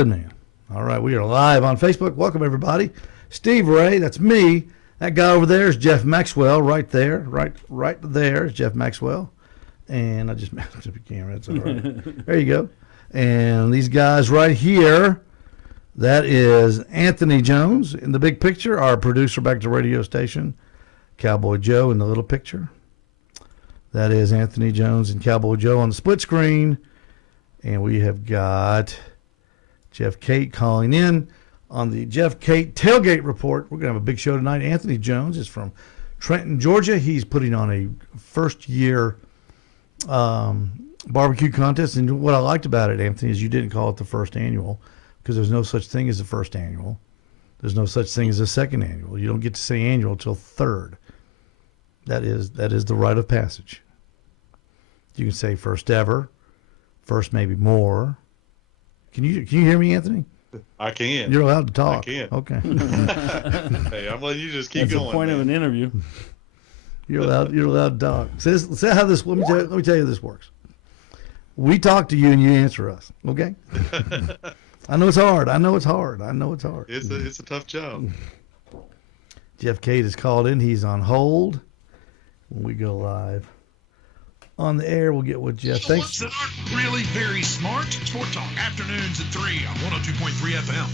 Good man. All right, we are live on Facebook. Welcome, everybody. Steve Ray, that's me. That guy over there is Jeff Maxwell, right there. Right there is Jeff Maxwell. And I just messed up the camera. That's all right. There you go. And these guys right here, that is Anthony Jones in the big picture, our producer back at the radio station, Cowboy Joe in the little picture. That is Anthony Jones and Cowboy Joe on the split screen. And we have got Jeff Cate calling in on the Jeff Cate Tailgate Report. We're going to have a big show tonight. Anthony Jones is from Trenton, Georgia. He's putting on a first-year barbecue contest. And what I liked about it, Anthony, is you didn't call it the first annual because there's no such thing as the first annual. There's no such thing as a second annual. You don't get to say annual till third. That is the rite of passage. You can say first ever, first maybe more. Can you hear me, Anthony? I can. You're allowed to talk. I can. Okay. Hey, I'm letting you just keep That's going. the point man. of an interview. You're allowed to talk. See how this. Let me tell you how this works. We talk to you and you answer us. Okay. I know it's hard. It's a tough job. Jeff Cate is called in. He's on hold. When we go live on the air, we'll get with Jeff. The Thanks. ones that aren't really very smart. Sport Talk afternoons at 3 on 102.3 FM.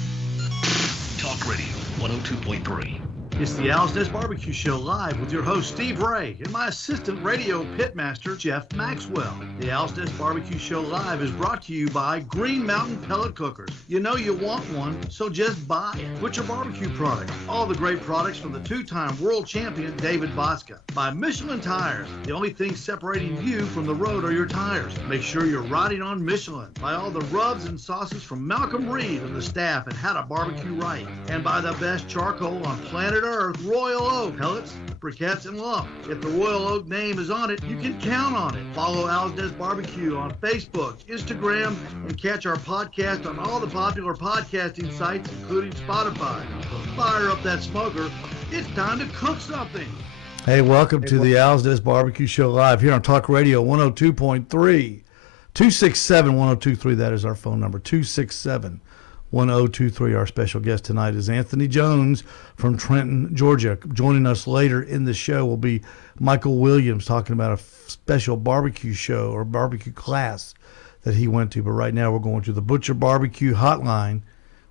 Talk Radio 102.3. It's the Al's Nest Barbecue Show live with your host, Steve Ray, and my assistant radio pitmaster, Jeff Maxwell. The Al's Nest Barbecue Show live is brought to you by Green Mountain Pellet Cookers. You know you want one, so just buy it. Butcher Barbecue products. All the great products from the two-time world champion, David Bosca. By Michelin Tires. The only thing separating you from the road are your tires. Make sure you're riding on Michelin. By all the rubs and sauces from Malcolm Reed and the staff at How to Barbecue Right. And by the best charcoal on planet Earth, Royal Oak. Pellets, briquettes, and lump. If the Royal Oak name is on it, you can count on it. Follow Al's Nest Barbecue on Facebook, Instagram, and catch our podcast on all the popular podcasting sites, including Spotify. So fire up that smoker. It's time to cook something. Hey, welcome to the Al's Nest Barbecue Show live here on Talk Radio 102.3. 267-1023, that is our phone number, 267-1023. Our special guest tonight is Anthony Jones from Trenton, Georgia. Joining us later in the show will be Michael Williams talking about a special barbecue show or barbecue class that he went to. But right now we're going to the Butcher Barbecue Hotline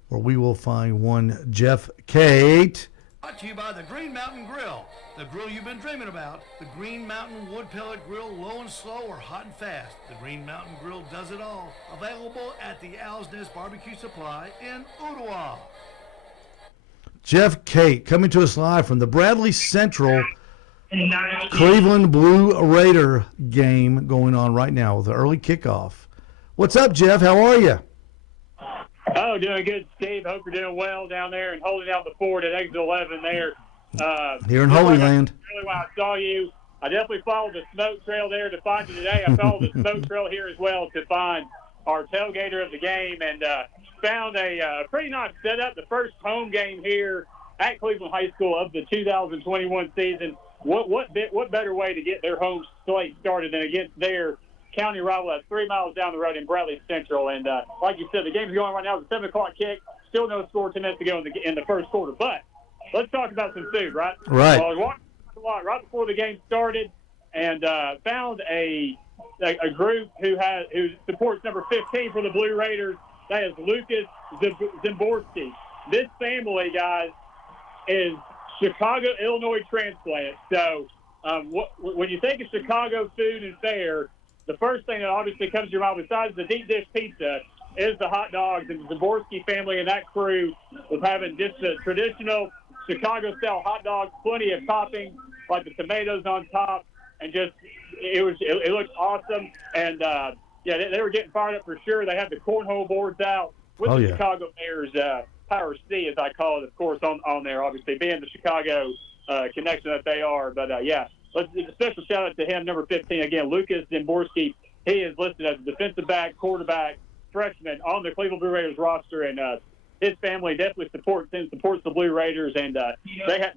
where we will find one Jeff Cate. Brought to you by the Green Mountain Grill, the grill you've been dreaming about. The Green Mountain Wood Pellet Grill, low and slow or hot and fast. The Green Mountain Grill does it all. Available at the Al's Nest Barbecue Supply in Ottawa. Jeff Cate coming to us live from the Bradley Central Cleveland Blue Raider game going on right now with the early kickoff. What's up, Jeff? How are you? Oh, doing good, Steve. Hope you're doing well down there and holding out the fort at exit 11 there. Here in Holy Land. Really, when I saw you, I definitely followed the smoke trail there to find you today. I followed the smoke trail here as well to find our tailgater of the game and found a pretty nice setup. The first home game here at Cleveland High School of the 2021 season. What better way to get their home slate started than against their county rival that's 3 miles down the road in Bradley Central. And like you said, the game's going right now. It's a 7 o'clock kick. Still no score, 10 minutes to go in the first quarter. But let's talk about some food, right? Right. Well, I was walking a lot right before the game started and found a group who supports number 15 for the Blue Raiders. That is Lucas Zimborski. This family, guys, is Chicago, Illinois transplant. So when you think of Chicago food and fare, the first thing that obviously comes to your mind, besides the deep dish pizza, is the hot dogs. And the Zaborski family and that crew was having just a traditional Chicago-style hot dogs, plenty of toppings, like the tomatoes on top, and just it looked awesome. And they were getting fired up for sure. They had the cornhole boards out with the Chicago Bears Power C, as I call it, of course, on there. Obviously, being the Chicago connection that they are, but let's a special shout out to him, number 15 again, Lucas Zimborski. He is listed as a defensive back, quarterback, freshman on the Cleveland Blue Raiders roster, and his family definitely supports the Blue Raiders, and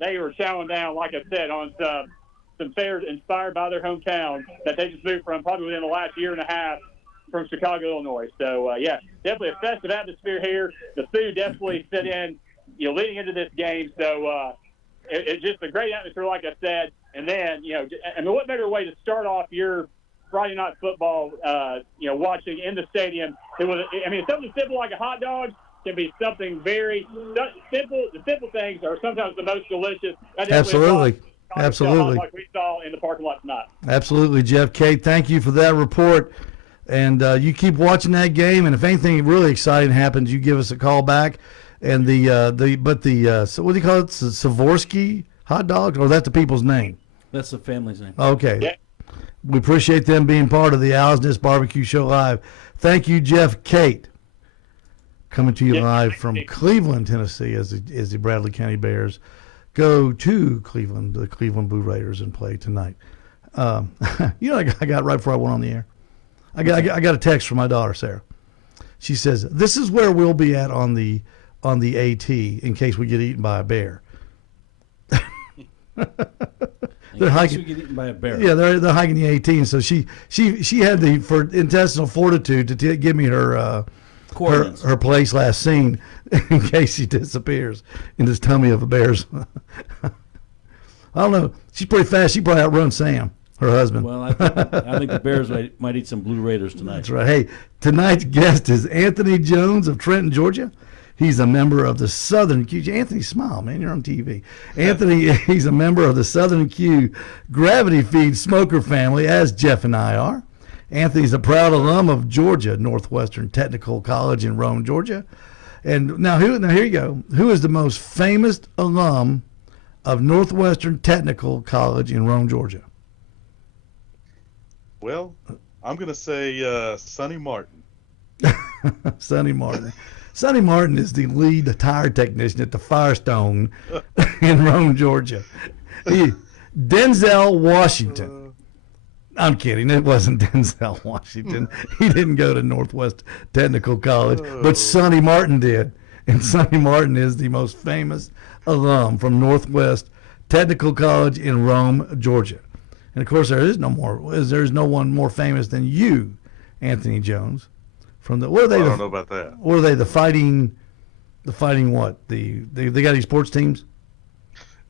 they were chowing down, like I said, on some fares inspired by their hometown that they just moved from probably within the last year and a half from Chicago, Illinois. So, definitely a festive atmosphere here. The food definitely fit in, leading into this game. So it's just a great atmosphere, like I said. And then, what better way to start off your Friday night football, watching in the stadium? Something simple like a hot dog can be something very simple. The simple things are sometimes the most delicious. Absolutely. Like we saw in the parking lot tonight. Absolutely, Jeff. Kate, thank you for that report. And you keep watching that game, and if anything really exciting happens, you give us a call back. And so what do you call it? Savorsky hot dogs, or is that the people's name? That's the family's name. Okay. Yeah. We appreciate them being part of the Owl's Nest Barbecue Show Live. Thank you, Jeff. Kate, coming to you live from Cleveland, Tennessee, as the Bradley County Bears go to Cleveland, the Cleveland Blue Raiders, and play tonight. I got right before I went on the air. I got a text from my daughter, Sarah. She says, "This is where we'll be at on the AT in case we get eaten by a bear." They're hiking. Get eaten by a bear. Yeah, they're hiking the 18. So she had the intestinal fortitude to give me her place last seen in case she disappears in this tummy of a bear's. I don't know. She's pretty fast. She probably outruns Sam, her husband. Well, I think the Bears might eat some Blue Raiders tonight. That's right. Hey, tonight's guest is Anthony Jones of Trenton, Georgia. He's a member of the Southern Q. Anthony, smile, man. You're on TV. Anthony, he's a member of the Southern Q Gravity Feed Smoker family, as Jeff and I are. Anthony's a proud alum of Georgia Northwestern Technical College in Rome, Georgia. And now here you go. Who is the most famous alum of Northwestern Technical College in Rome, Georgia? Well, I'm going to say Sonny Martin. Sonny Martin. Sonny Martin is the lead tire technician at the Firestone in Rome, Georgia. Denzel Washington. I'm kidding. It wasn't Denzel Washington. He didn't go to Northwest Technical College, but Sonny Martin did. And Sonny Martin is the most famous alum from Northwest Technical College in Rome, Georgia. And, of course, there's no one more famous than you, Anthony Jones. From the, what are they? I don't know about that. What are they? The fighting what? They got any sports teams?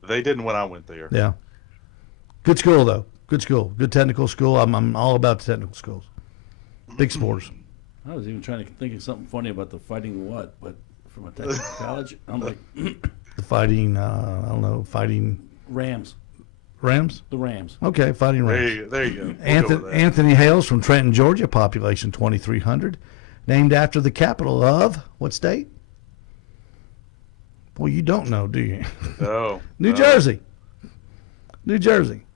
They didn't when I went there. Yeah. Good school though. Good school. Good technical school. I'm all about the technical schools. Big sports. I was even trying to think of something funny about the fighting what, but from a technical college, I'm like the fighting. I don't know. Fighting Rams. Rams? The Rams. Okay, fighting Rams. There you go. Anthony hails from Trenton, Georgia, population 2,300. Named after the capital of what state? Well, you don't know, do you? No. New Jersey. New Jersey.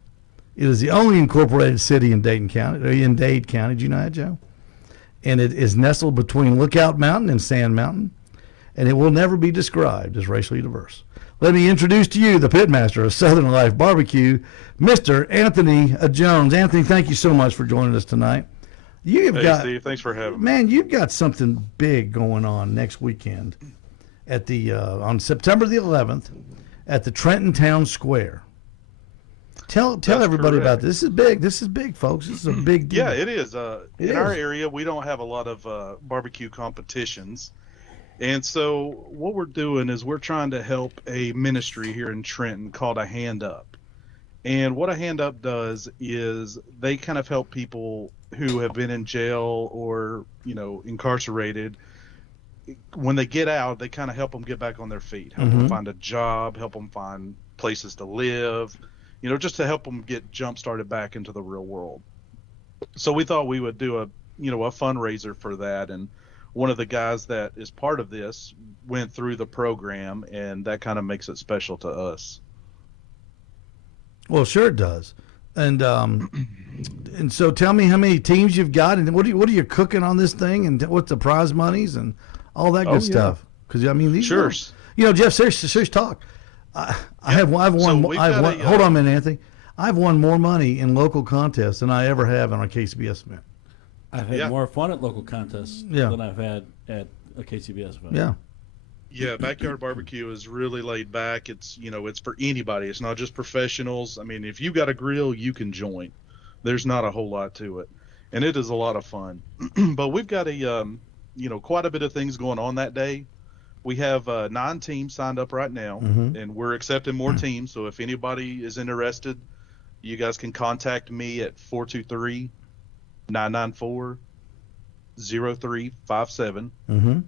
It is the only incorporated city in Dade County. Did you know that, Joe? And it is nestled between Lookout Mountain and Sand Mountain, and it will never be described as racially diverse. Let me introduce to you the pitmaster of Southern Life Barbecue, Mr. Anthony Jones. Anthony, thank you so much for joining us tonight. Steve, thanks for having me. Man, you've got something big going on next weekend at on September the 11th at the Trenton Town Square. Tell everybody about this. This is big. This is big, folks. This is a big deal. Yeah, it is. In our area, we don't have a lot of barbecue competitions. And so what we're doing is we're trying to help a ministry here in Trenton called A Hand Up. And what A Hand Up does is they kind of help people who have been in jail or, incarcerated. When they get out, they kind of help them get back on their feet, help them find a job, help them find places to live, just to help them get jump started back into the real world. So we thought we would do a fundraiser for that. And one of the guys that is part of this went through the program, and that kind of makes it special to us. Well, sure it does. And so tell me how many teams you've got, and what are you cooking on this thing, and what's the prize monies and all that good stuff? Because these sure. Jeff, serious talk. I've won. Hold on a minute, Anthony. I've won more money in local contests than I ever have on a KCBS event. I've had more fun at local contests than I've had at a KCBS event. Yeah. Yeah, backyard barbecue is really laid back. It's it's for anybody. It's not just professionals. I mean, if you got a grill, you can join. There's not a whole lot to it. and it is a lot of fun. But we've got quite a bit of things going on that day. We have 9 teams signed up right now, and we're accepting more teams. So if anybody is interested, you guys can contact me at 423-994-0357.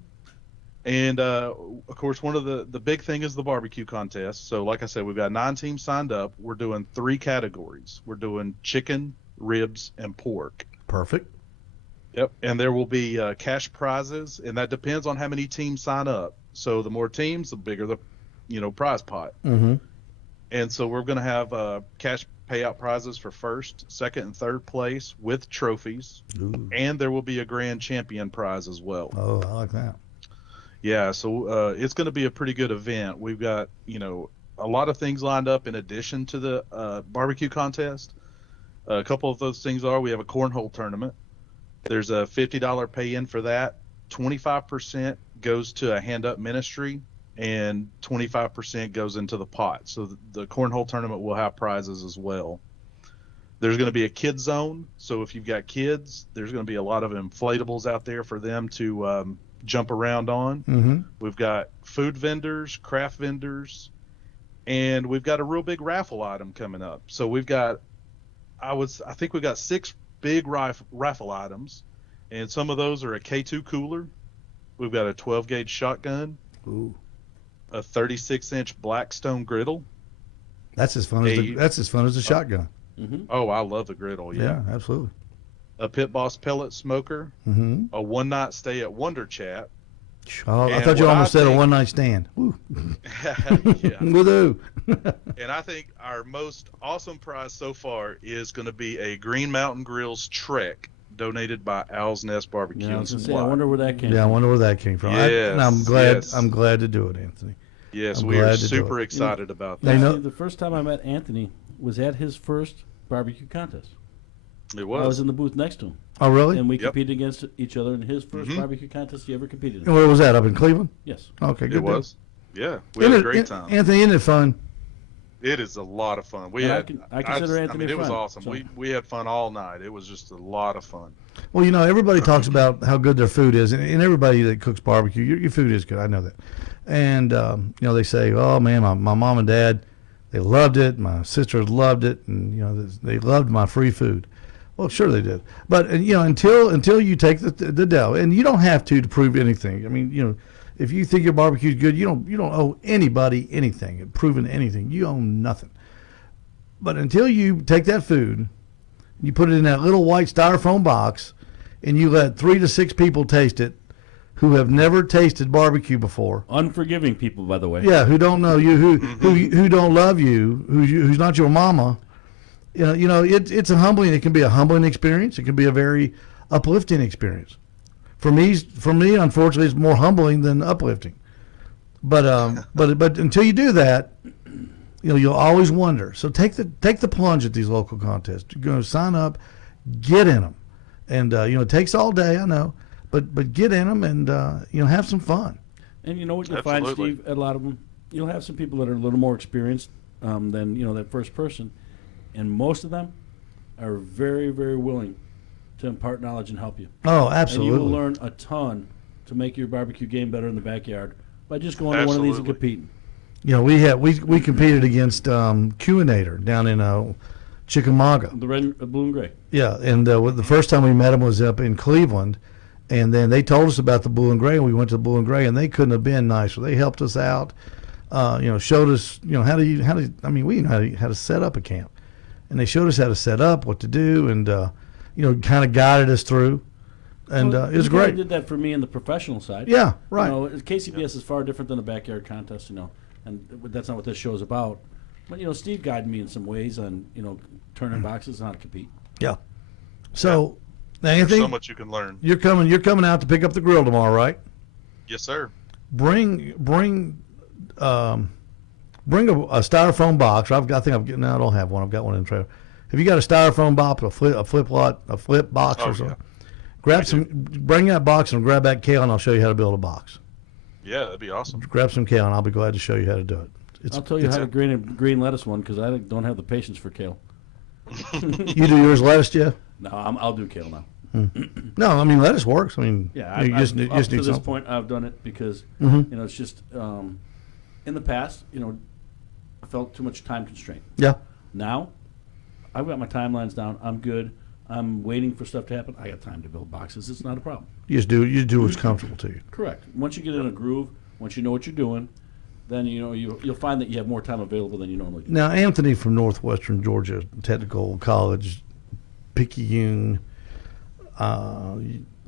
And, of course, one of the big thing is the barbecue contest. So like I said, we've got 9 teams signed up. We're doing 3 categories. We're doing chicken, ribs, and pork. Perfect. Yep. And there will be cash prizes, and that depends on how many teams sign up. So the more teams, the bigger the, prize pot. And so we're going to have cash payout prizes for first, second, and third place with trophies. Ooh. And there will be a grand champion prize as well. Oh, I like that. Yeah, so it's going to be a pretty good event. We've got, a lot of things lined up in addition to the barbecue contest. A couple of those things are we have a cornhole tournament. There's a $50 pay-in for that. 25% goes to a hand-up ministry, and 25% goes into the pot. So the cornhole tournament will have prizes as well. There's going to be a kid zone. So if you've got kids, there's going to be a lot of inflatables out there for them to jump around on. We've got food vendors, craft vendors, and we've got a real big raffle item coming up. So we've got, I think we've got 6 big raffle items, and some of those are a K2 cooler. We've got a 12-gauge shotgun. Ooh. A 36-inch Blackstone griddle. That's as fun as the shotgun. Oh, I love the griddle. Yeah, absolutely. A Pit Boss pellet smoker. A one-night stay at Wonder Chat. Oh, I thought you almost said a one-night stand. Woo. Woo-hoo. And I think our most awesome prize so far is going to be a Green Mountain Grills Trek donated by Owl's Nest Barbecue and Supply. I wonder where that came from. Yeah, I wonder where that came from. Yes, I'm glad to do it, Anthony. Yes, we are super excited about that. Actually, the first time I met Anthony was at his first barbecue contest. It was. I was in the booth next to him. Oh, really? And we competed against each other in his first barbecue contest he ever competed in. And where was that? Up in Cleveland? Yes. Okay, good. It was. Yeah, we had a great time. Anthony, isn't it fun? It is a lot of fun. I consider Anthony it was fun, awesome. so. We had fun all night. It was just a lot of fun. Well, everybody talks about how good their food is, and everybody that cooks barbecue, your food is good. I know that. And, they say, oh, man, my mom and dad, they loved it. My sisters loved it, and, they loved my free food. Well, sure they did. But, until you take the dough, and you don't have to prove anything. I mean, if you think your barbecue is good, you don't owe anybody anything, proving anything. You own nothing. But until you take that food, you put it in that little white styrofoam box, and you let 3 to 6 people taste it who have never tasted barbecue before. Unforgiving people, by the way. Yeah, who don't know you, who don't love you, who's not your mama. It's a humbling. It can be a humbling experience. It can be a very uplifting experience. For me, unfortunately, it's more humbling than uplifting. But until you do that, you'll always wonder. So take the plunge at these local contests. You're going to sign up, get in them, and it takes all day, I know, but get in them and have some fun. And you know what you'll find, Steve? A lot of them, you'll have some people that are a little more experienced than that first person, and most of them are very, very willing to impart knowledge and help you. Oh, absolutely. And you will learn a ton to make your barbecue game better in the backyard by just going to one of these and competing. We competed against Qinator down in Chickamauga. The red, blue, and gray. Yeah, and the first time we met them was up in Cleveland, and then they told us about the blue and gray, and we went to the blue and gray, and they couldn't have been nicer. They helped us out, showed us, we know how to set up a camp, and they showed us how to set up, what to do, and kind of guided us through, and it was great. They did that for me in the professional side. Yeah, right. KCBS is far different than a backyard contest, and that's not what this show is about. But Steve guided me in some ways on turning boxes and how to compete. Yeah. So, there's so much you can learn. You're coming out to pick up the grill tomorrow, right? Yes, sir. Bring a styrofoam box. I don't have one. I've got one in the trailer. Have you got a styrofoam box, a flip box or something? Yeah. Bring that box and grab that kale, and I'll show you how to build a box. Yeah, that'd be awesome. Grab some kale, and I'll be glad to show you how to do it. I'll tell you how to green lettuce one because I don't have the patience for kale. You do yours lettuce, Jeff? No, I'll do kale now. No, I mean lettuce works. I mean, Yeah, you just need up to this something. point, I've done it because it's just in the past, I felt too much time constraint. Yeah. Now, I've got my timelines down. I'm good. I'm waiting for stuff to happen. I got time to build boxes. It's not a problem. You do what's comfortable to you. Correct. Once you get in a groove, once you know what you're doing, then you'll find that you have more time available than you normally do. Now, Anthony from Northwestern Georgia Technical College, Picayune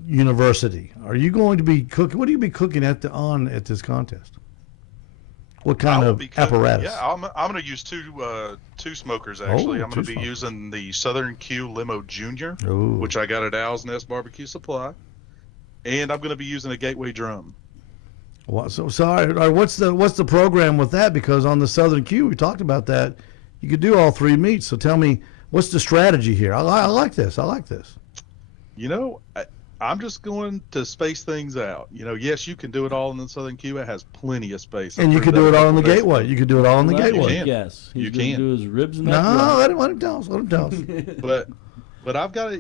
University. Are you going to be cooking? What do you be cooking at this contest? What kind of apparatus? Yeah, I'm going to use two smokers actually. I'm going to be using the Southern Q Limo Junior, which I got at Owl's Nest Barbecue Supply, and I'm going to be using a Gateway drum. So what's the program with that? Because on the Southern Q, we talked about that. You could do all three meats. So tell me, what's the strategy here? I like this. I'm just going to space things out. Yes, you can do it all in the Southern Q. It has plenty of space. And you can do it all in the Gateway. You could do it all in the Gateway. Yes, you can do his ribs in that. No, let him tell us. But I've got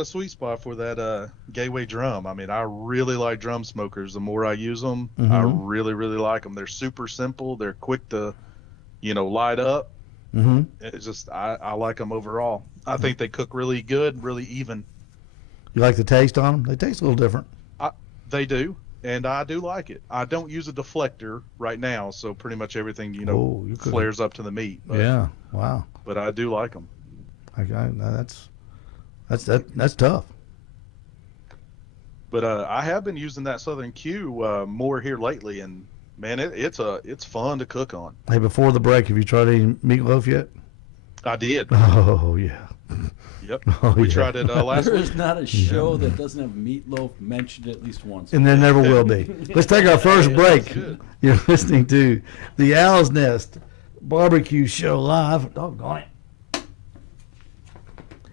a sweet spot for that Gateway drum. I mean, I really like drum smokers. The more I use them, I really, really like them. They're super simple. They're quick to, light up. It's just I like them overall. I think they cook really good, really even. You like the taste on them? They taste a little different. They do, and I do like it. I don't use a deflector right now, so pretty much everything flares up to the meat. Yeah, wow. But I do like them. That's tough. But I have been using that Southern Q more here lately, and man, it's fun to cook on. Hey, before the break, have you tried eating meatloaf yet? I did. Oh yeah. Yep. We tried it last week. There is not a show that doesn't have meatloaf mentioned at least once. And there never will be. Let's take our first break. You're listening to the Owl's Nest Barbecue Show live. Doggone it.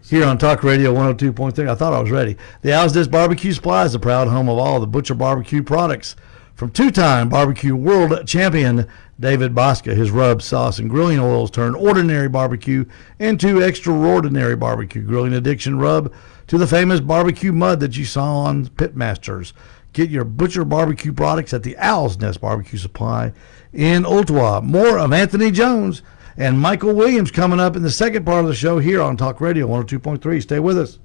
Here on Talk Radio 102.3. I thought I was ready. The Owl's Nest Barbecue Supply is the proud home of all the Butcher Barbecue products. From two-time barbecue world champion David Bosca, his rub, sauce, and grilling oils turn ordinary barbecue into extraordinary barbecue. Grilling addiction rub to the famous barbecue mud that you saw on Pitmasters. Get your Butcher Barbecue products at the Owl's Nest Barbecue Supply in Ottawa. More of Anthony Jones and Michael Williams coming up in the second part of the show here on Talk Radio 102.3. Stay with us.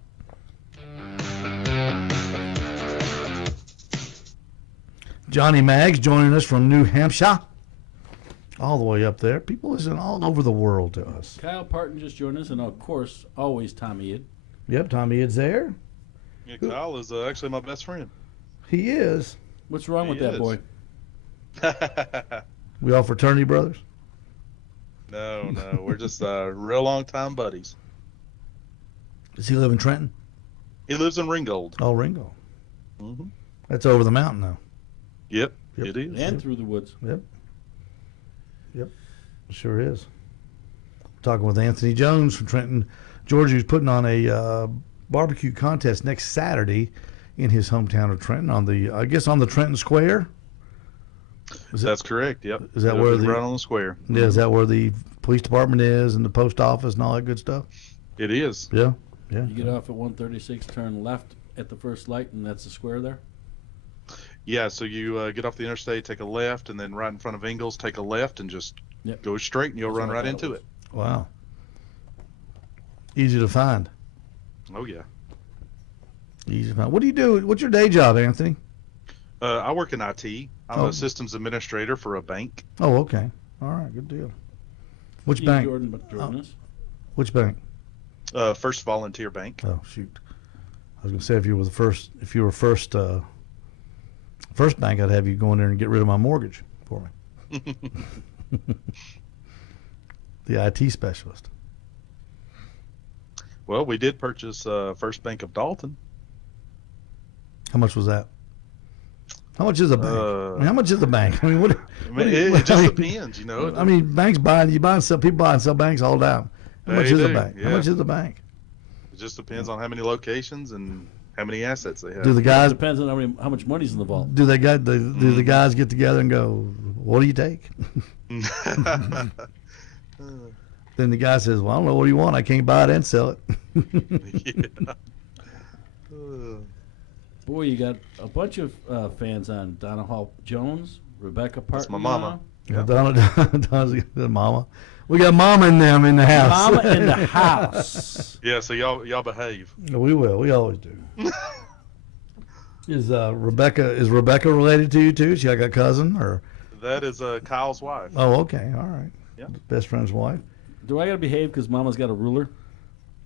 Johnny Maggs joining us from New Hampshire. All the way up there. People listen all over the world to us. Kyle Parton just joined us, and of course, always Tommy Id. Yep, Tommy Id's there. Yeah, Kyle is actually my best friend. He is. What's wrong with that boy? We all fraternity brothers? No, we're just real long time buddies. Does he live in Trenton? He lives in Ringgold. Oh, Ringgold. That's over the mountain now. Yep, it is. And through the woods. Yep, sure is. Talking with Anthony Jones from Trenton, Georgia, who's putting on a barbecue contest next Saturday in his hometown of Trenton on the Trenton Square. That's correct. Yep. Is that where right on the square? Yeah. Is that where the police department is and the post office and all that good stuff? It is. Yeah. You get off at 136, turn left at the first light, and that's the square there. Yeah, so you get off the interstate, take a left, and then right in front of Ingalls, take a left, and just go straight, and you'll run right into it. Wow. Easy to find. Oh, yeah. Easy to find. What do you do? What's your day job, Anthony? I work in IT. I'm a systems administrator for a bank. Oh, okay. All right, good deal. Which Steve bank? Jordan is. Which bank? First Volunteer Bank. Oh, shoot. I was going to say if you were first bank, I'd have you go in there and get rid of my mortgage for me. The IT specialist. Well, we did purchase First Bank of Dalton. How much was that? How much is a bank? How much is the bank? I mean, it just depends, you know. I mean, people buy and sell banks all the time. How much is a bank? Yeah. How much is the bank? It just depends on how many locations and how many assets they have. Do the guys? It depends on how much money's in the vault. Do the guys get together and go, "What do you take?" Then the guy says, "Well, I don't know. What do you want? I can't buy it and sell it." Boy, you got a bunch of fans on. Donna Hall Jones, Rebecca Parton. That's my mama. Yeah. Donna's the mama. We got mama in them in the house. Mama in the house. Yeah, so y'all behave. We will. We always do. Is Rebecca related to you too? She like a cousin or? That is Kyle's wife. Oh, okay. All right. Yeah. Best friend's wife. Do I got to behave because Mama's got a ruler?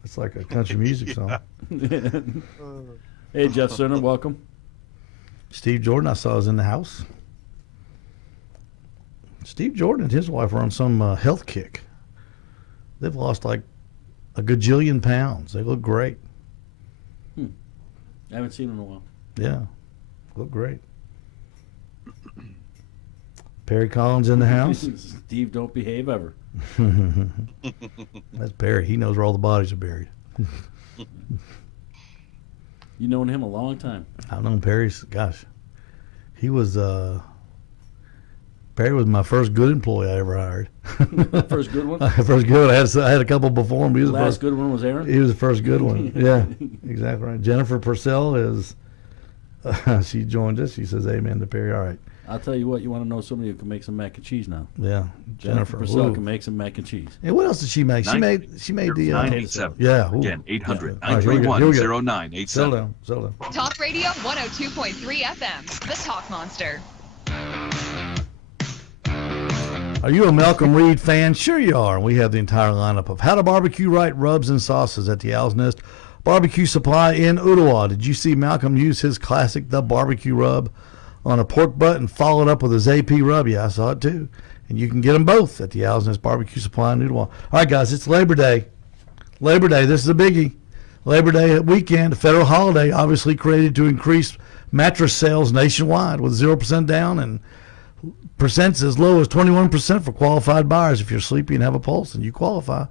It's like a country music song. Hey, Jeff Cerner, welcome. Steve Jordan, I saw, is in the house. Steve Jordan and his wife are on some health kick. They've lost like a gajillion pounds. They look great. I haven't seen them in a while. Yeah, look great. Perry Collins in the house. Steve, don't behave ever. That's Perry. He knows where all the bodies are buried. You known him a long time. I've known Perry's. Gosh, he was. Perry was my first good employee I ever hired. First good one. First good one. I had a couple before him. He was the last good one was Aaron. He was the first good one. Yeah, exactly right. Jennifer Purcell is. She joined us. She says, "Amen to Perry." All right. I'll tell you what. You want to know somebody who can make some mac and cheese now? Yeah, Jennifer Purcell can make some mac and cheese. And what else did she make? She made the 987. Yeah. Ooh. Again, 800-931-0987. Settle down. Talk Radio 102.3 FM, the Talk Monster. Are you a Malcolm Reed fan? Sure you are. We have the entire lineup of How to Barbecue Right rubs and sauces at the Owl's Nest Barbecue Supply in Ottawa. Did you see Malcolm use his classic The Barbecue Rub on a pork butt and followed up with his AP rub? Yeah, I saw it too. And you can get them both at the Owl's Nest Barbecue Supply in Ottawa. All right, guys, it's Labor Day. Labor Day, this is a biggie. Labor Day weekend, a federal holiday, obviously created to increase mattress sales nationwide with 0% down and percents as low as 21% for qualified buyers. If you're sleepy and have a pulse and you qualify.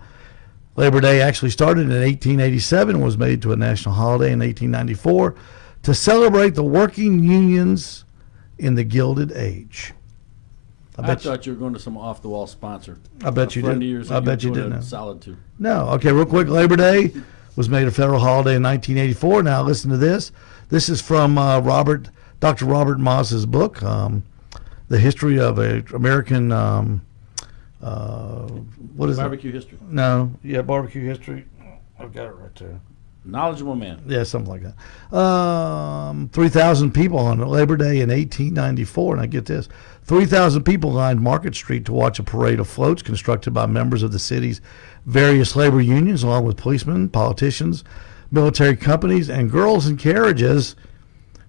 Labor Day actually started in 1887 and was made to a national holiday in 1894 to celebrate the working unions in the Gilded Age. I thought you were going to some off-the-wall sponsor. I bet you did. I bet you didn't. Solid too. No. Okay, real quick. Labor Day was made a federal holiday in 1984. Now listen to this. This is from Dr. Robert Moss's book, The History of American. What is barbecue history? No. Yeah, barbecue history. I've got it right there. Knowledgeable man. Yeah, something like that. 3,000 people on Labor Day in 1894. And I get this. 3,000 people lined Market Street to watch a parade of floats constructed by members of the city's various labor unions, along with policemen, politicians, military companies, and girls in carriages.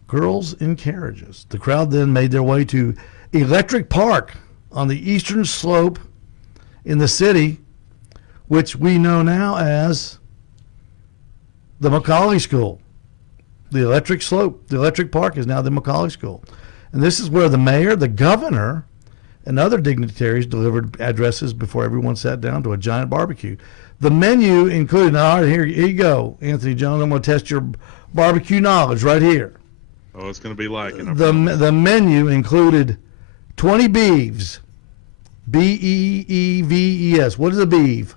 Girls in carriages. The crowd then made their way to Electric Park on the eastern slope in the city, which we know now as the Macaulay School. The Electric Slope, the Electric Park is now the Macaulay School. And this is where the mayor, the governor, and other dignitaries delivered addresses before everyone sat down to a giant barbecue. The menu included, all right, here you go, Anthony Jones, I'm going to test your barbecue knowledge right here. Oh, it's going to be like it. The menu included 20 beeves, B-E-E-V-E-S. What is a beeve?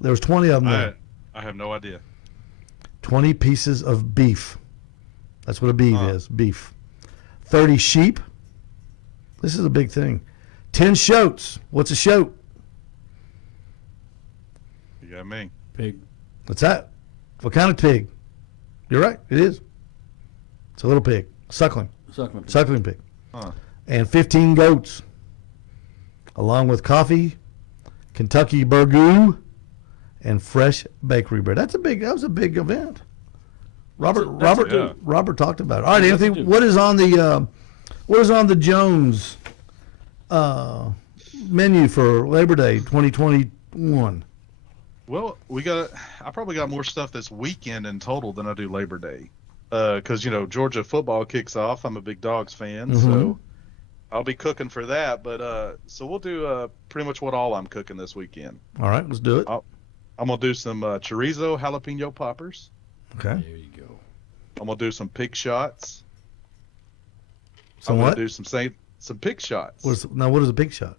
There was 20 of them there. I have no idea. 20 pieces of beef. That's what a beef is, beef. 30 sheep. This is a big thing. 10 shoats. What's a shoat? You got me. Pig. What's that? What kind of pig? You're right, it is. It's a little pig. Suckling pig. Huh. And 15 goats, along with coffee, Kentucky burgoo, and fresh bakery bread. That was a big event. Robert talked about it. All right, Anthony, what is on the Jones menu for Labor Day 2021? Well, I probably got more stuff this weekend in total than I do Labor Day. Because, Georgia football kicks off. I'm a big Dogs fan, so I'll be cooking for that. But so we'll do pretty much what all I'm cooking this weekend. All right, let's do it. I'm going to do some chorizo jalapeno poppers. Okay. There you go. I'm going to do some pig shots. I'm going to do some pig shots. What is a pig shot?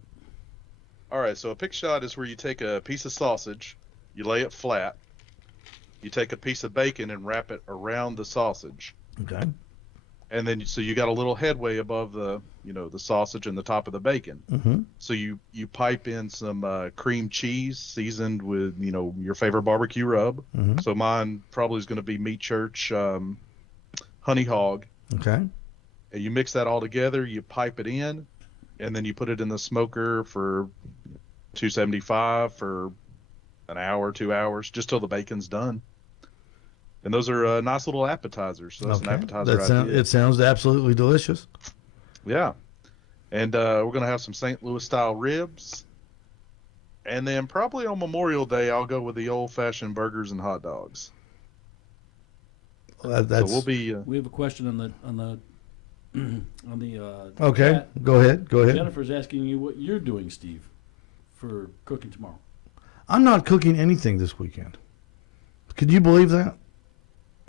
All right, so a pig shot is where you take a piece of sausage, you lay it flat, you take a piece of bacon and wrap it around the sausage. Okay. And then so you got a little headway above the the sausage and the top of the bacon. Mm-hmm. So you pipe in some cream cheese seasoned with your favorite barbecue rub. Mm-hmm. So mine probably is going to be Meat Church Honey Hog. Okay. And you mix that all together. You pipe it in, and then you put it in the smoker for 275 for an hour, 2 hours, just till the bacon's done. And those are nice little appetizers. So that's an appetizer idea. It sounds absolutely delicious. Yeah. And we're going to have some St. Louis style ribs. And then probably on Memorial Day, I'll go with the old fashioned burgers and hot dogs. So we'll be. We have a question on the okay, chat. Go ahead. Jennifer's asking you what you're doing, Steve, for cooking tomorrow. I'm not cooking anything this weekend. Could you believe that?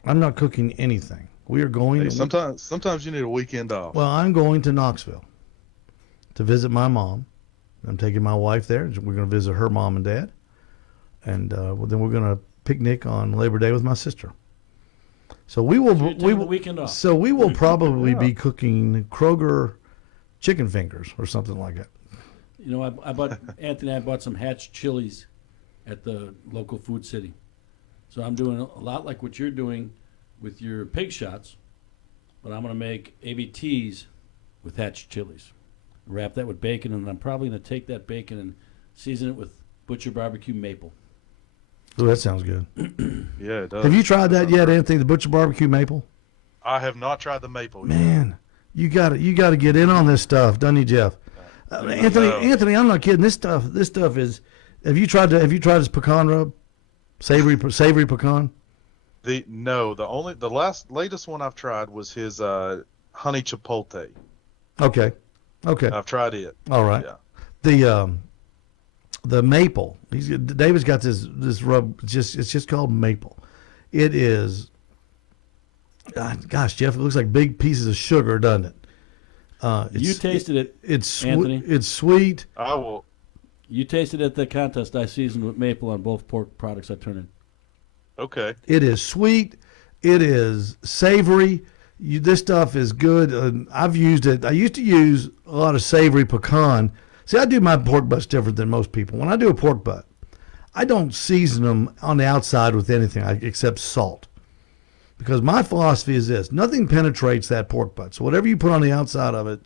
I'm not cooking anything. We are going. Hey, sometimes you need a weekend off. Well, I'm going to Knoxville to visit my mom. I'm taking my wife there. We're going to visit her mom and dad, and then we're going to picnic on Labor Day with my sister. So we will. Weekend off. So we will probably be cooking Kroger chicken fingers or something like that. I bought Anthony. I bought some Hatch chilies at the local Food City. So I'm doing a lot like what you're doing with your pig shots, but I'm going to make ABTs with Hatch chilies. Wrap that with bacon, and I'm probably going to take that bacon and season it with Butcher Barbecue maple. Oh, that sounds good. Yeah, it does. Have you tried that yet, Anthony? The Butcher Barbecue maple? I have not tried the maple yet. Man, you got to get in on this stuff, doesn't you, Jeff? Anthony, I'm not kidding. This stuff is. Have you tried this pecan rub? Savory pecan? The latest one I've tried was his honey chipotle. Okay. I've tried it. All right. Yeah. The maple. David's got this rub. It's just called maple. It is. Gosh, Jeff, it looks like big pieces of sugar, doesn't it? You tasted it. It's Anthony. It's sweet. I will. You tasted at the contest. I seasoned with maple on both pork products I turned in. Okay. It is sweet. It is savory. This stuff is good. I've used it. I used to use a lot of savory pecan. See, I do my pork butts different than most people. When I do a pork butt, I don't season them on the outside with anything except salt. Because my philosophy is this: nothing penetrates that pork butt. So whatever you put on the outside of it,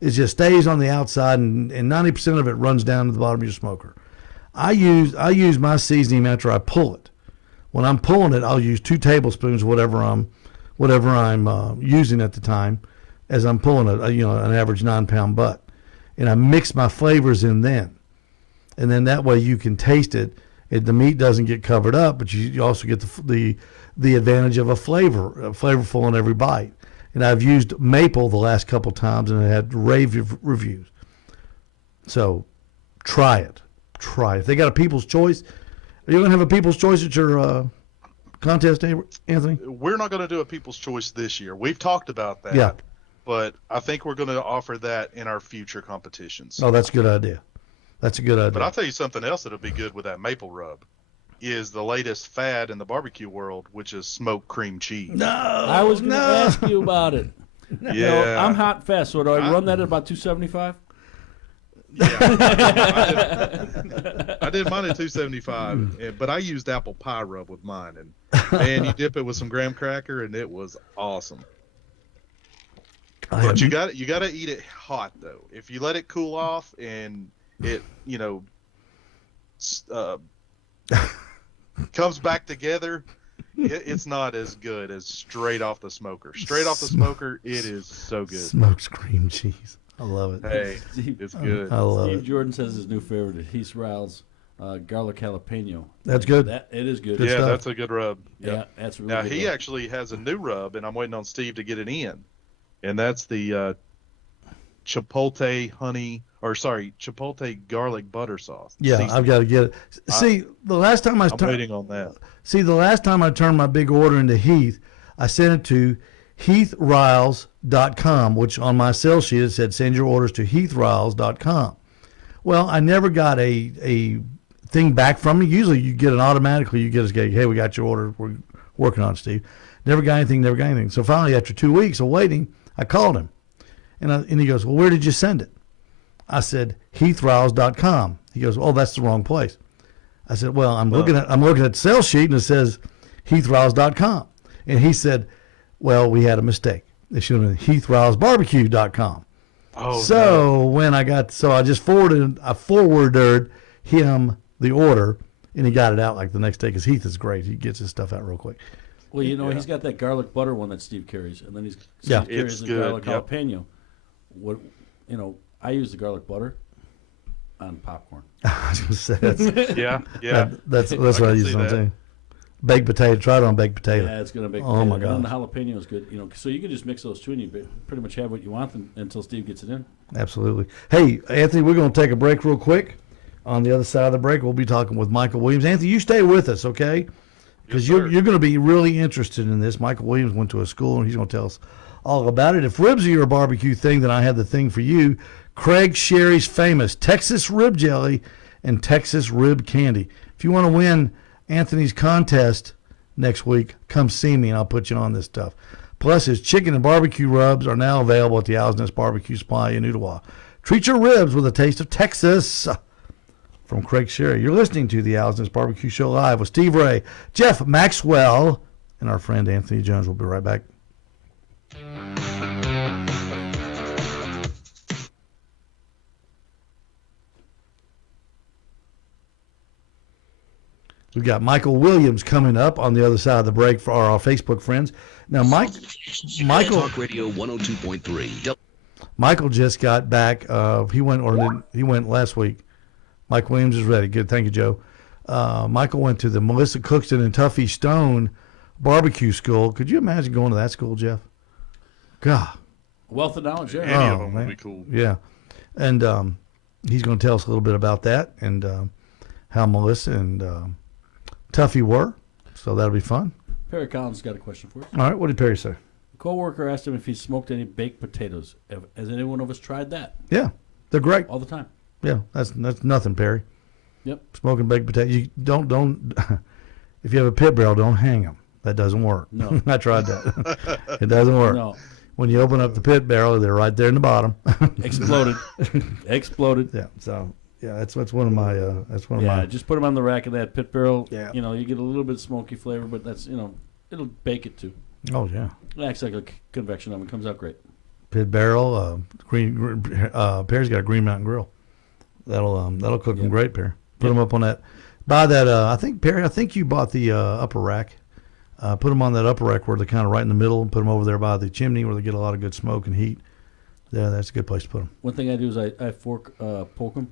it just stays on the outside, and 90% of it runs down to the bottom of your smoker. I use my seasoning after I pull it. When I'm pulling it, I'll use 2 tablespoons, whatever I'm using at the time, as I'm pulling an average 9-pound butt, and I mix my flavors in then, and then that way you can taste it. The meat doesn't get covered up, but you also get the advantage of a flavorful in every bite. And I've used maple the last couple times, and it had rave reviews. So, try it. If they got a People's Choice, are you going to have a People's Choice at your contest, Anthony? We're not going to do a People's Choice this year. We've talked about that. Yeah. But I think we're going to offer that in our future competitions. Oh, that's a good idea. But I'll tell you something else that'll be good with that maple rub. Is the latest fad in the barbecue world, which is smoked cream cheese. No, I was going to ask you about it. Yeah, I'm hot fast, so do I run that at about 275? Yeah, I did mine at 275, but I used apple pie rub with mine, and man, you dip it with some graham cracker, and it was awesome. But you got to eat it hot though. If you let it cool off and it comes back together, it's not as good as straight off the smoker. Straight off the smoker, it is so good. Smoked cream cheese. I love it. Hey, it's good. I love Steve it. Jordan says his new favorite is Heath Riles garlic jalapeno. That's good. It is good. Yeah, stuff. that's a good rub. Yep. Yeah, that's really now good. he actually has a new rub, and I'm waiting on Steve to get it in, and that's the chipotle garlic butter sauce. Yeah, I've got to get it. See, the last time I'm waiting on that. See, the last time I turned my big order into Heath, I sent it to heathriles.com, which on my sales sheet it said send your orders to heathriles.com. Well, I never got a thing back from me. Usually you get it automatically. You get us, hey, we got your order. We're working on it, Steve. Never got anything. So finally, after 2 weeks of waiting, I called him. And he goes, well, where did you send it? I said, heathriles.com. He goes, oh, that's the wrong place. I said, well, I'm looking at the sales sheet, and it says heathriles.com. And he said, well, we had a mistake. It should have been heathrilesbarbecue.com. Oh, so no. I just forwarded him the order, and he got it out like the next day because Heath is great. He gets his stuff out real quick. Well, he's got that garlic butter one that Steve carries, and then Steve carries the good. garlic jalapeno. What, I use the garlic butter on popcorn. I was gonna say that's what I use on too. Baked potato. Try it on baked potato. Yeah, it's gonna bake. Oh my god. And the jalapeno is good. So you can just mix those two, and you pretty much have what you want until Steve gets it in. Absolutely. Hey, Anthony, we're going to take a break real quick. On the other side of the break, we'll be talking with Michael Williams. Anthony, you stay with us, okay? Because you're going to be really interested in this. Michael Williams went to a school, and he's going to tell us all about it. If ribs are your barbecue thing, then I have the thing for you. Craig Sherry's famous Texas rib jelly and Texas rib candy. If you want to win Anthony's contest next week, come see me, and I'll put you on this stuff. Plus, his chicken and barbecue rubs are now available at the Owl's Nest Barbecue Supply in Ottawa. Treat your ribs with a taste of Texas. From Craig Sherry. You're listening to the Owl's Nest Barbecue Show live with Steve Ray, Jeff Maxwell, and our friend Anthony Jones. We'll be right back. We've got Michael Williams coming up on the other side of the break for our Facebook friends. Now, Michael Talk Radio 102.3. Michael just got back. He went last week. Mike Williams is ready. Good. Thank you, Joe. Michael went to the Melissa Cookston and Tuffy Stone barbecue school. Could you imagine going to that school, Jeff? God. Wealth of knowledge, yeah. Any of them would be cool. Yeah. And he's going to tell us a little bit about that and how Melissa and Tuffy were. So that'll be fun. Perry Collins got a question for us. All right. What did Perry say? A co-worker asked him if he smoked any baked potatoes. Has any one of us tried that? Yeah. They're great. All the time. Yeah, that's nothing, Perry. Yep. Smoking baked potatoes. You don't. If you have a pit barrel, don't hang them. That doesn't work. No. I tried that. It doesn't work. No. When you open up the pit barrel, they're right there in the bottom. Exploded. Yeah. So that's one of my. Yeah. Just put them on the rack of that pit barrel. Yeah. You get a little bit of smoky flavor, but that's it'll bake it too. Oh yeah. It acts like a convection oven. Comes out great. Pit barrel. Perry's got a Green Mountain Grill. That'll cook them great, Perry. Put them up on that. Buy that. I think Perry. I think you bought the upper rack. Put them on that upper rack where they're kind of right in the middle, and put them over there by the chimney where they get a lot of good smoke and heat. Yeah, that's a good place to put them. One thing I do is I poke them.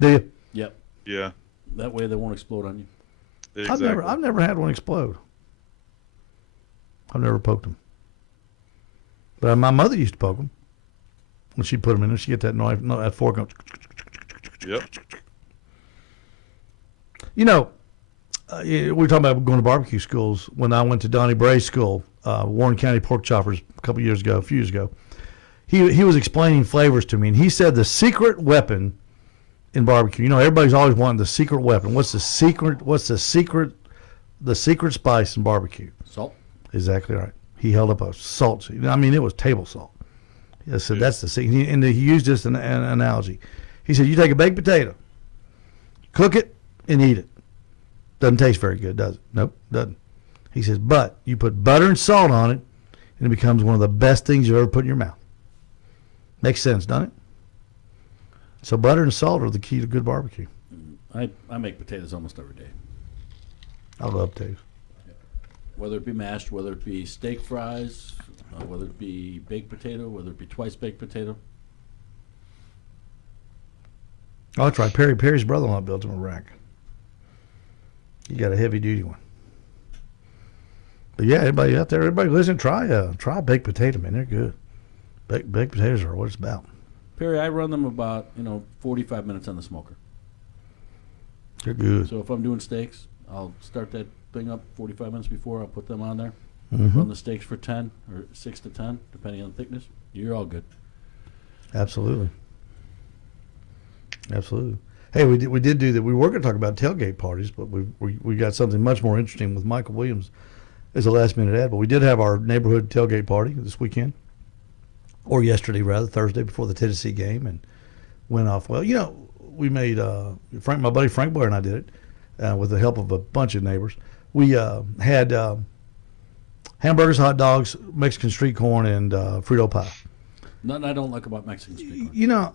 Do you? Yep. Yeah. That way they won't explode on you. Exactly. I've never had one explode. I've never poked them. But my mother used to poke them when she put them in there. She get that knife, that fork. Yep. We were talking about going to barbecue schools. When I went to Donnie Bray's school, Warren County Pork Choppers, a few years ago, he was explaining flavors to me, and he said the secret weapon in barbecue. Everybody's always wanting the secret weapon. What's the secret? The secret spice in barbecue? Salt. Exactly right. He held up a salt. It was table salt. He said that's the secret. And he used this an analogy. He said, you take a baked potato, cook it, and eat it. Doesn't taste very good, does it? Nope, doesn't. He says, but you put butter and salt on it, and it becomes one of the best things you've ever put in your mouth. Makes sense, doesn't it? So butter and salt are the key to good barbecue. I make potatoes almost every day. I love potatoes. Whether it be mashed, whether it be steak fries, whether it be baked potato, whether it be twice baked potato. Oh, that's right. Perry's brother-in-law built him a rack. He got a heavy-duty one. But yeah, everybody out there, everybody listen, try baked potato, man. They're good. Baked potatoes are what it's about. Perry, I run them about 45 minutes on the smoker. They're good. So if I'm doing steaks, I'll start that thing up 45 minutes before. I'll put them on there. Mm-hmm. Run the steaks for 10 or 6 to 10, depending on the thickness. You're all good. Absolutely. Hey, we did do that. We were going to talk about tailgate parties, but we got something much more interesting with Michael Williams as a last-minute ad. But we did have our neighborhood tailgate party this weekend, or yesterday rather, Thursday before the Tennessee game, and went off well. You know, we made my buddy Frank Blair and I did it with the help of a bunch of neighbors. We had hamburgers, hot dogs, Mexican street corn, and Frito pie. Nothing I don't like about Mexican street corn. You know,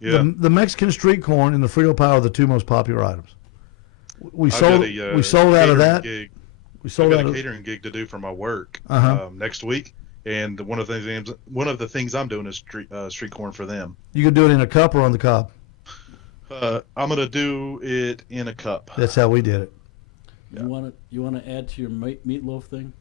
Yeah. the Mexican street corn and the Frito pie are the two most popular items. We sold out of that. We sold I've out got a of catering gig to do for my work Uh-huh. next week, and one of the things I'm doing is street corn for them. You can do it in a cup or on the cob. I'm gonna do it in a cup. That's how we did it. You want to add to your meatloaf thing?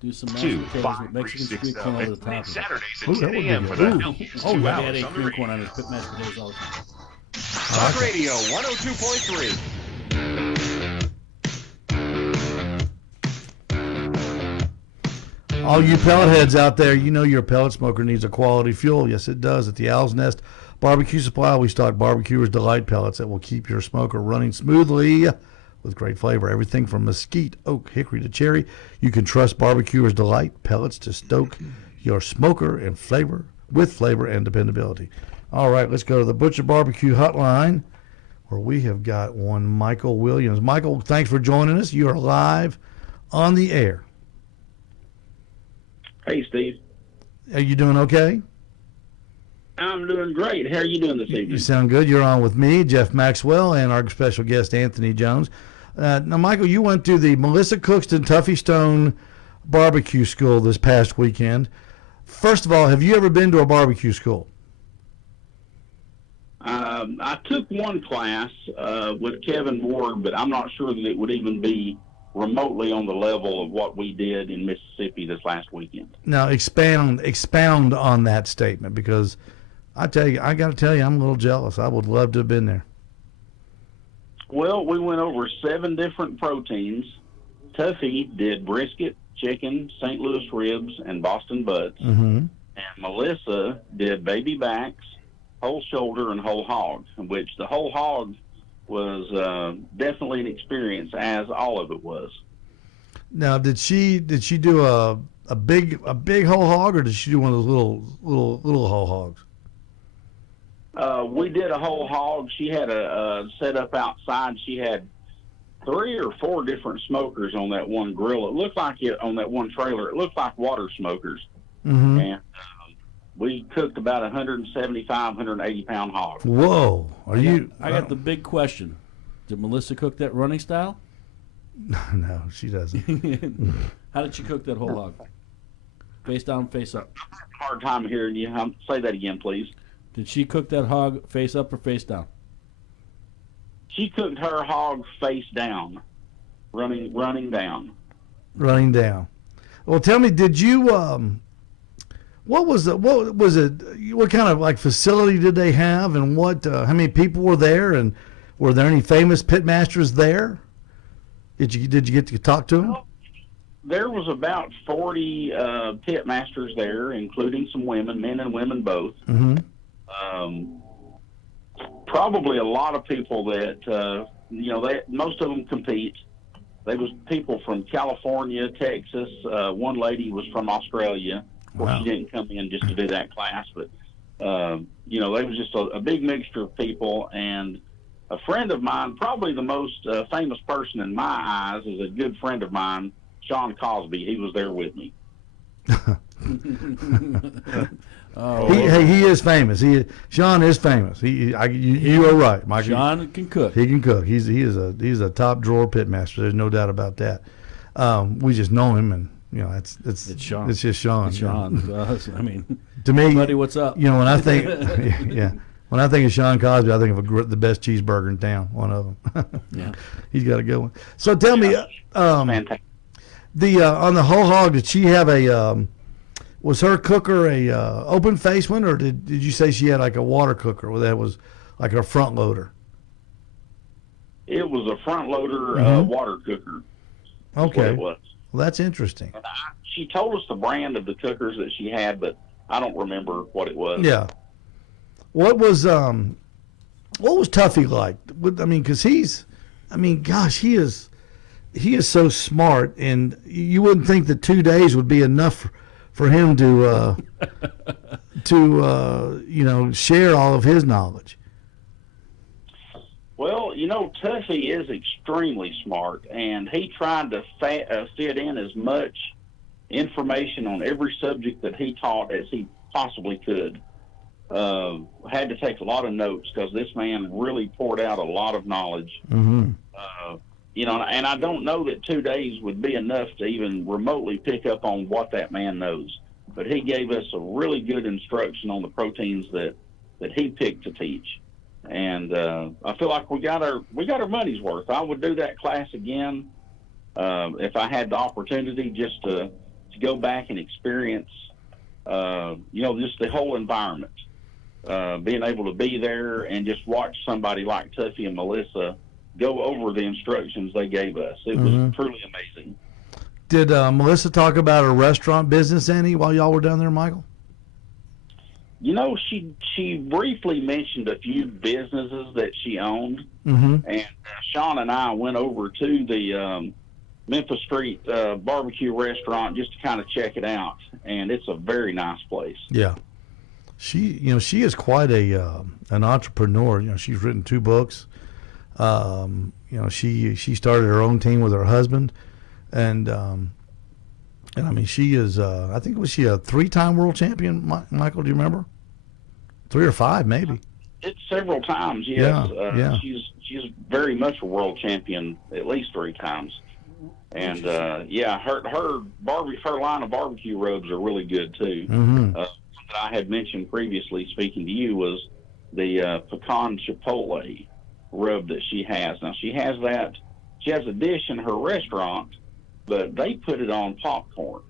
Do some mashed 2, potatoes 5, with 3, Mexican 6, street corn over the 7. top. Saturdays Ooh, at that 10 would be a.m. good. for the Ooh. healthiest Oh, 2 yeah, hours add on the cream corn radio. on his mashed potatoes all the time. Talk Radio 102.3. All you pellet heads out there, you know your pellet smoker needs a quality fuel. Yes, it does. At the Owl's Nest Barbecue Supply, we stock Barbecuer's Delight pellets that will keep your smoker running smoothly with great flavor. Everything from mesquite, oak, hickory to cherry. You can trust Barbecuer's Delight pellets to stoke your smoker and flavor and dependability. All right, let's go to the Butcher Barbecue Hotline, where we have got one Michael Williams. Michael, thanks for joining us. You are live on the air. Hey, Steve. Are you doing okay? I'm doing great. How are you doing this evening? You sound good. You're on with me, Jeff Maxwell, and our special guest, Anthony Jones. Now, Michael, you went to the Melissa Cookston Tuffy Stone Barbecue School this past weekend. First of all, have you ever been to a barbecue school? I took one class with Kevin Ward, but I'm not sure that it would even be remotely on the level of what we did in Mississippi this last weekend. Now, expound on that statement, because I got to tell you, I'm a little jealous. I would love to have been there. Well, we went over 7 different proteins. Tuffy did brisket, chicken, St. Louis ribs, and Boston butts. Mm-hmm. And Melissa did baby backs, whole shoulder, and whole hog, which the whole hog was definitely an experience, as all of it was. Now, did she do a big whole hog, or did she do one of those little whole hogs? We did a whole hog. She had a set up outside. She had 3 or 4 different smokers on that one grill. It looked like on that one trailer. It looked like water smokers. Mm-hmm. And we cooked about 175, 180 pound hog. Whoa! I got the big question. Did Melissa cook that running style? No, she doesn't. How did she cook that whole hog? Face down, face up. Hard time hearing you. Say that again, please. Did she cook that hog face up or face down? She cooked her hog face down, running down. Running down. Well, tell me, did you? What was it? What kind of like facility did they have, and what? How many people were there, and were there any famous pitmasters there? Did you get to talk to them? Well, there was about 40 pitmasters there, including some women, men and women both. Mm-hmm. Probably a lot of people that most of them compete. There was people from California, Texas. One lady was from Australia. Of course, Wow. she didn't come in just to do that class, but there was just a big mixture of people. And a friend of mine, probably the most famous person in my eyes, is a good friend of mine, Sean Cosby. He was there with me. He is famous. Sean is famous. You are right, Mike. Sean can cook. He can cook. He's a top drawer pitmaster. There's no doubt about that. We just know him, and it's Sean. It's just Sean. It's Sean. To us, I mean, to me, buddy, what's up? When I think, when I think of Sean Cosby, I think of the best cheeseburger in town. One of them. Yeah, he's got a good one. So tell me, Fantastic. on the whole hog, did she have was her cooker a open face one, or did you say she had like a water cooker where that was like a front loader? It was a front loader water cooker. Okay. What it was. Well, that's interesting. She told us the brand of the cookers that she had, but I don't remember what it was. Yeah. What was Tuffy like? I mean, because he he is so smart, and you wouldn't think that 2 days would be enough for him to share all of his knowledge. Well, Tuffy is extremely smart, and he tried to fit in as much information on every subject that he taught as he possibly could. Had to take a lot of notes because this man really poured out a lot of knowledge. Mm-hmm. And I don't know that 2 days would be enough to even remotely pick up on what that man knows. But he gave us a really good instruction on the proteins that he picked to teach. And I feel like we got our money's worth. I would do that class again if I had the opportunity, just to go back and experience, just the whole environment. Being able to be there and just watch somebody like Tuffy and Melissa go over the instructions they gave us. It was truly amazing. Did Melissa talk about her restaurant business any while y'all were down there, Michael? She briefly mentioned a few businesses that she owned, and Sean and I went over to the Memphis Street barbecue restaurant just to kind of check it out, and it's a very nice place. Yeah, she is quite an entrepreneur. She's written 2 books. She started her own team with her husband, and I mean, she is, I think, was she a 3-time world champion, Michael? Do you remember? 3 or 5, maybe. It's several times, yes. Yeah. She's very much a world champion, at least 3 times. And, her line of barbecue rubs are really good, too. That I had mentioned previously, speaking to you, was the pecan chipotle rub that she has. Now, she has a dish in her restaurant, but they put it on popcorn.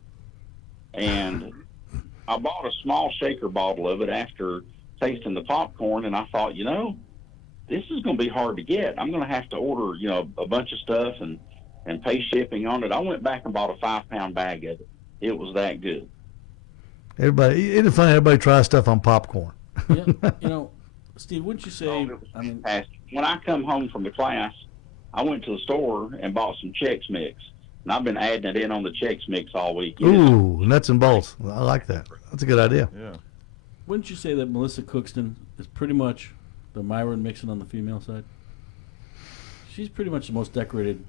And I bought a small shaker bottle of it after tasting the popcorn, and I thought, this is going to be hard to get. I'm going to have to order, a bunch of stuff and pay shipping on it. I went back and bought a 5-pound bag of it. It was that good. It's funny, everybody tries stuff on popcorn. Yeah, Steve, wouldn't you say, when I come home from the class, I went to the store and bought some Chex Mix. And I've been adding it in on the Chex Mix all week. Ooh, nuts and bolts. I like that. That's a good idea. Yeah. Wouldn't you say that Melissa Cookston is pretty much the Myron Mixon on the female side? She's pretty much the most decorated.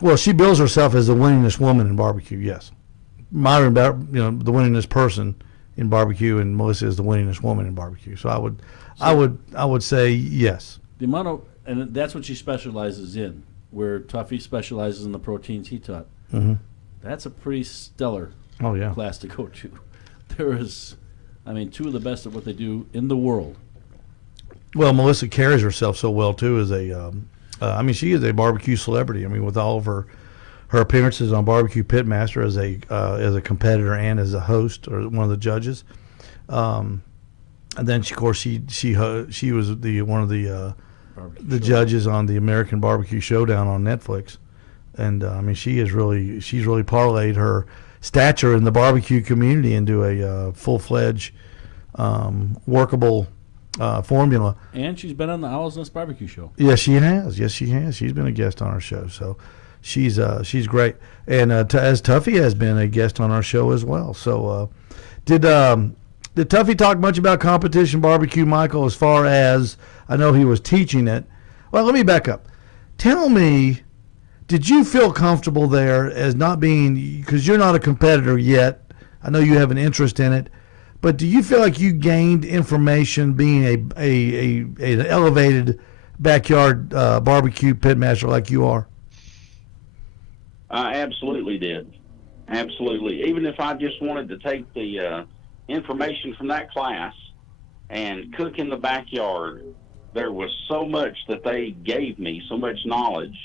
Well, she bills herself as the winningest woman in barbecue, yes. Myron, the winningest person in barbecue, and Melissa is the winningest woman in barbecue. So I would say yes. The amount of, and that's what she specializes in, where Tuffy specializes in the proteins he taught. Mm-hmm. That's a pretty stellar class to go to. There is, 2 of the best at what they do in the world. Well, Melissa carries herself so well, too, as she is a barbecue celebrity. With all of her appearances on Barbecue Pitmaster as a competitor and as a host or one of the judges. And then, of course, she was one of the judges on the American Barbecue Showdown on Netflix, and she's really parlayed her stature in the barbecue community into a full-fledged, workable formula. And she's been on the Owl's Nest Barbecue Show. Yes, she has. She's been a guest on our show, so she's great. And as Tuffy has been a guest on our show as well. So did Tuffy talk much about competition barbecue, Michael, as far as, I know he was teaching it. Well, let me back up. Tell me, did you feel comfortable there as not being, because you're not a competitor yet, I know you have an interest in it, but do you feel like you gained information being an elevated backyard barbecue pitmaster like you are? I absolutely did. Absolutely. Even if I just wanted to take the information from that class and cook in the backyard, there was so much that they gave me, so much knowledge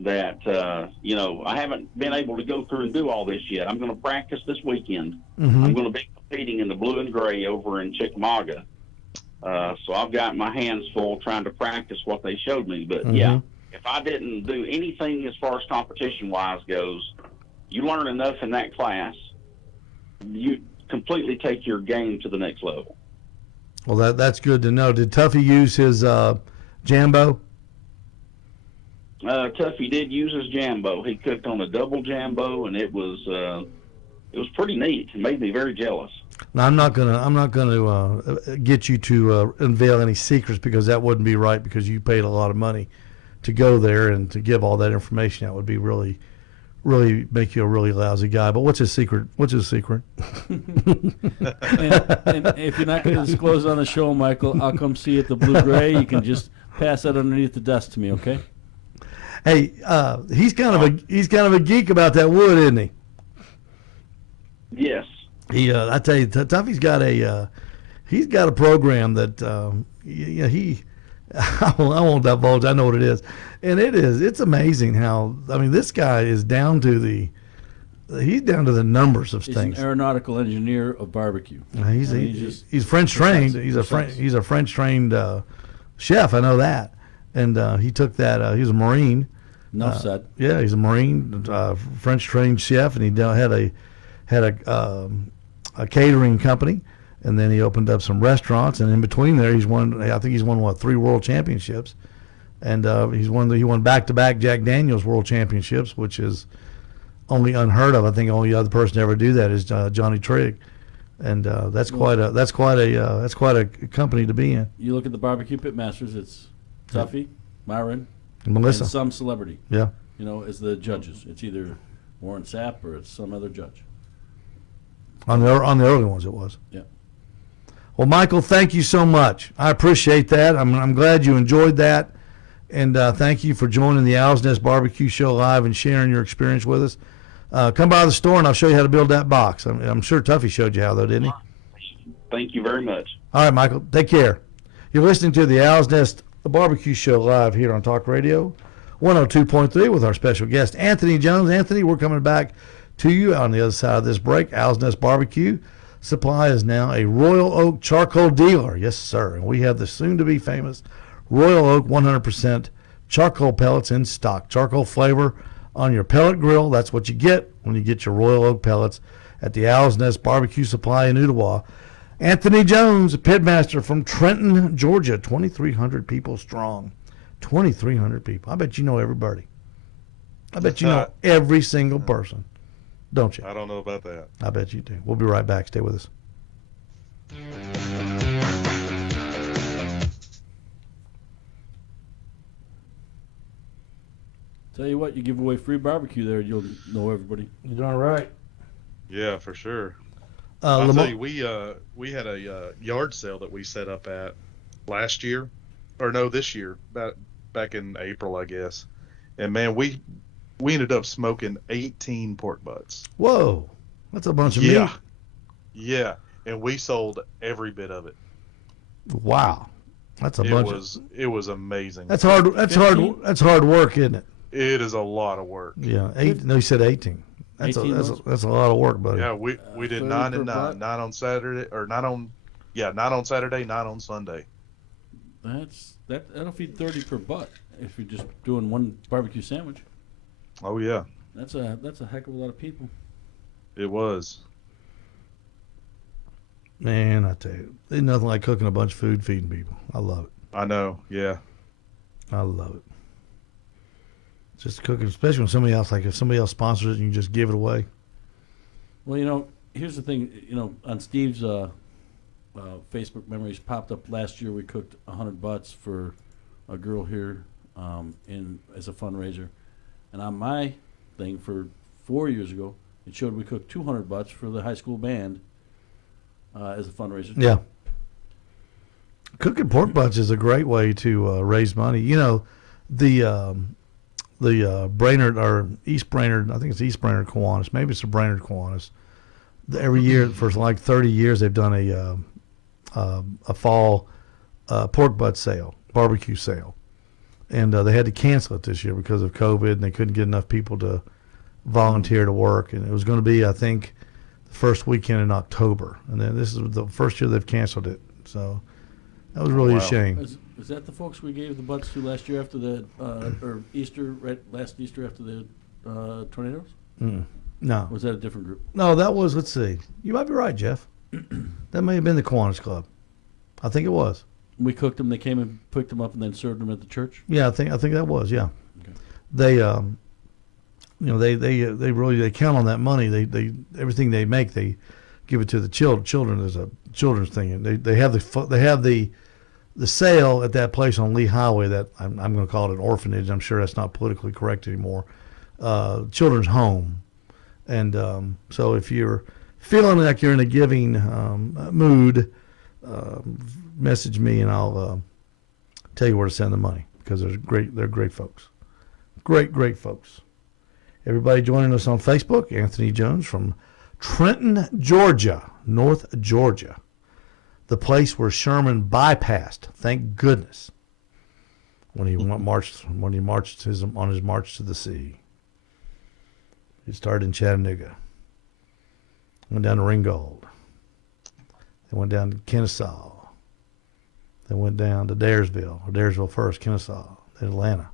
that, I haven't been able to go through and do all this yet. I'm going to practice this weekend. Mm-hmm. I'm going to be competing in the blue and gray over in Chickamauga. So I've got my hands full trying to practice what they showed me. But, if I didn't do anything as far as competition-wise goes, you learn enough in that class, you completely take your game to the next level. Well, that's good to know. Did Tuffy use his Jambo? Tuffy did use his Jambo. He cooked on a double Jambo, and it was pretty neat. It made me very jealous. Now, I'm not gonna get you to unveil any secrets, because that wouldn't be right, because you paid a lot of money to go there and to give all that information. That would be really make you a really lousy guy. But what's his secret? and if you're not going to disclose on the show, Michael, I'll come see you at the Blue Gray. You can just pass that underneath the desk to me, okay? Hey, he's kind of a geek about that wood, isn't he? Yes. I tell you, Tuffy's got a program that I won't divulge. I know what it is, and it's amazing how, I mean, this guy is down to the numbers of things. He's an aeronautical engineer of barbecue. He's French trained. He's a French trained chef. I know that, and he took that. He was a Marine. Enough said. Yeah, he's a Marine, French trained chef, and he had a catering company, and then he opened up some restaurants, and in between there, he's won 3 world championships, and he won back-to-back Jack Daniel's world championships, which is only unheard of. I think the only other person to ever do that is Johnny Trigg, and that's quite a company to be in. You look at the barbecue pit masters; it's Tuffy, Myron, and Melissa, and some celebrity. Yeah, as the judges. It's either Warren Sapp or it's some other judge. On the early ones, it was. Yeah. Well, Michael, thank you so much. I appreciate that. I'm glad you enjoyed that, and thank you for joining the Owl's Nest Barbecue Show live and sharing your experience with us. Come by the store, and I'll show you how to build that box. I'm sure Tuffy showed you how, though, didn't he? Thank you very much. All right, Michael. Take care. You're listening to the Owl's Nest Barbecue Show live here on Talk Radio 102.3 with our special guest, Anthony Jones. Anthony, we're coming back to you on the other side of this break. Owl's Nest Barbecue Supply is now a Royal Oak charcoal dealer. Yes, sir. And we have the soon-to-be famous Royal Oak 100% charcoal pellets in stock. Charcoal flavor on your pellet grill. That's what you get when you get your Royal Oak pellets at the Owl's Nest Barbecue Supply in Ottawa. Anthony Jones, a pitmaster from Trenton, Georgia, 2,300 people strong. 2,300 people. I bet you know everybody. I bet you know every single person. Don't you? I don't know about that. I bet you do. We'll be right back. Stay with us. Tell you what, you give away free barbecue there, you'll know everybody. You're darn right. Yeah, for sure. I'll tell you, we had a yard sale that we set up at last year, or no, this year, back in April, I guess. And man, we ended up smoking 18 pork butts. Whoa, that's a bunch of meat. Yeah, and we sold every bit of it. Wow, that's a bunch. It was amazing. That's hard. That's 15? hard. That's hard work, isn't it? It is a lot of work. Yeah, no, you said 18. That's a lot of work, buddy. Yeah, we did 9 and 9, 9 on Saturday, or 9 on Saturday, 9 on Sunday. That'll feed 30 per butt if you're just doing one barbecue sandwich. Oh yeah, that's a heck of a lot of people. It was. Man, I tell you, there's nothing like cooking a bunch of food, feeding people. I love it. I know. Yeah, I love it. Just cooking, especially when somebody else, like if somebody else sponsors it, and you just give it away. Well, here's the thing. On Steve's Facebook memories popped up last year. We cooked 100 butts for a girl here as a fundraiser. And on my thing for 4 years ago, it showed we cooked 200 butts for the high school band as a fundraiser. Yeah. Cooking pork butts is a great way to raise money. The Brainerd or East Brainerd, I think it's East Brainerd Kiwanis. Maybe it's the Brainerd Kiwanis. Every year for like 30 years, they've done a fall pork butt sale, barbecue sale. And they had to cancel it this year because of COVID, and they couldn't get enough people to volunteer to work. And it was going to be, I think, the first weekend in October. And then this is the first year they've canceled it. So that was really a shame. Is that the folks we gave the butts to last year after the or Easter, last Easter after the tornadoes? No. Or was that a different group? No, that was, let's see. You might be right, Jeff. That may have been the Kiwanis Club. I think it was. We cooked them. They came and picked them up and then served them at the church. Yeah, I think that was. Yeah. Okay. they they count on that money. They everything they make, they give it to the children. There's a children's thing, and they have the sale at that place on Lee Highway that I'm going to call it an orphanage. I'm sure that's not politically correct anymore. Children's home, and so if you're feeling like you're in a giving mood, message me and I'll tell you where to send the money, because they're great folks. Great folks. Everybody joining us on Facebook, Anthony Jones from Trenton, Georgia, North Georgia, the place where Sherman bypassed, thank goodness, when he marched on his march to the sea. He started in Chattanooga, went down to Ringgold, then went down to Kennesaw, then went down to Daresville first, Kennesaw, then Atlanta.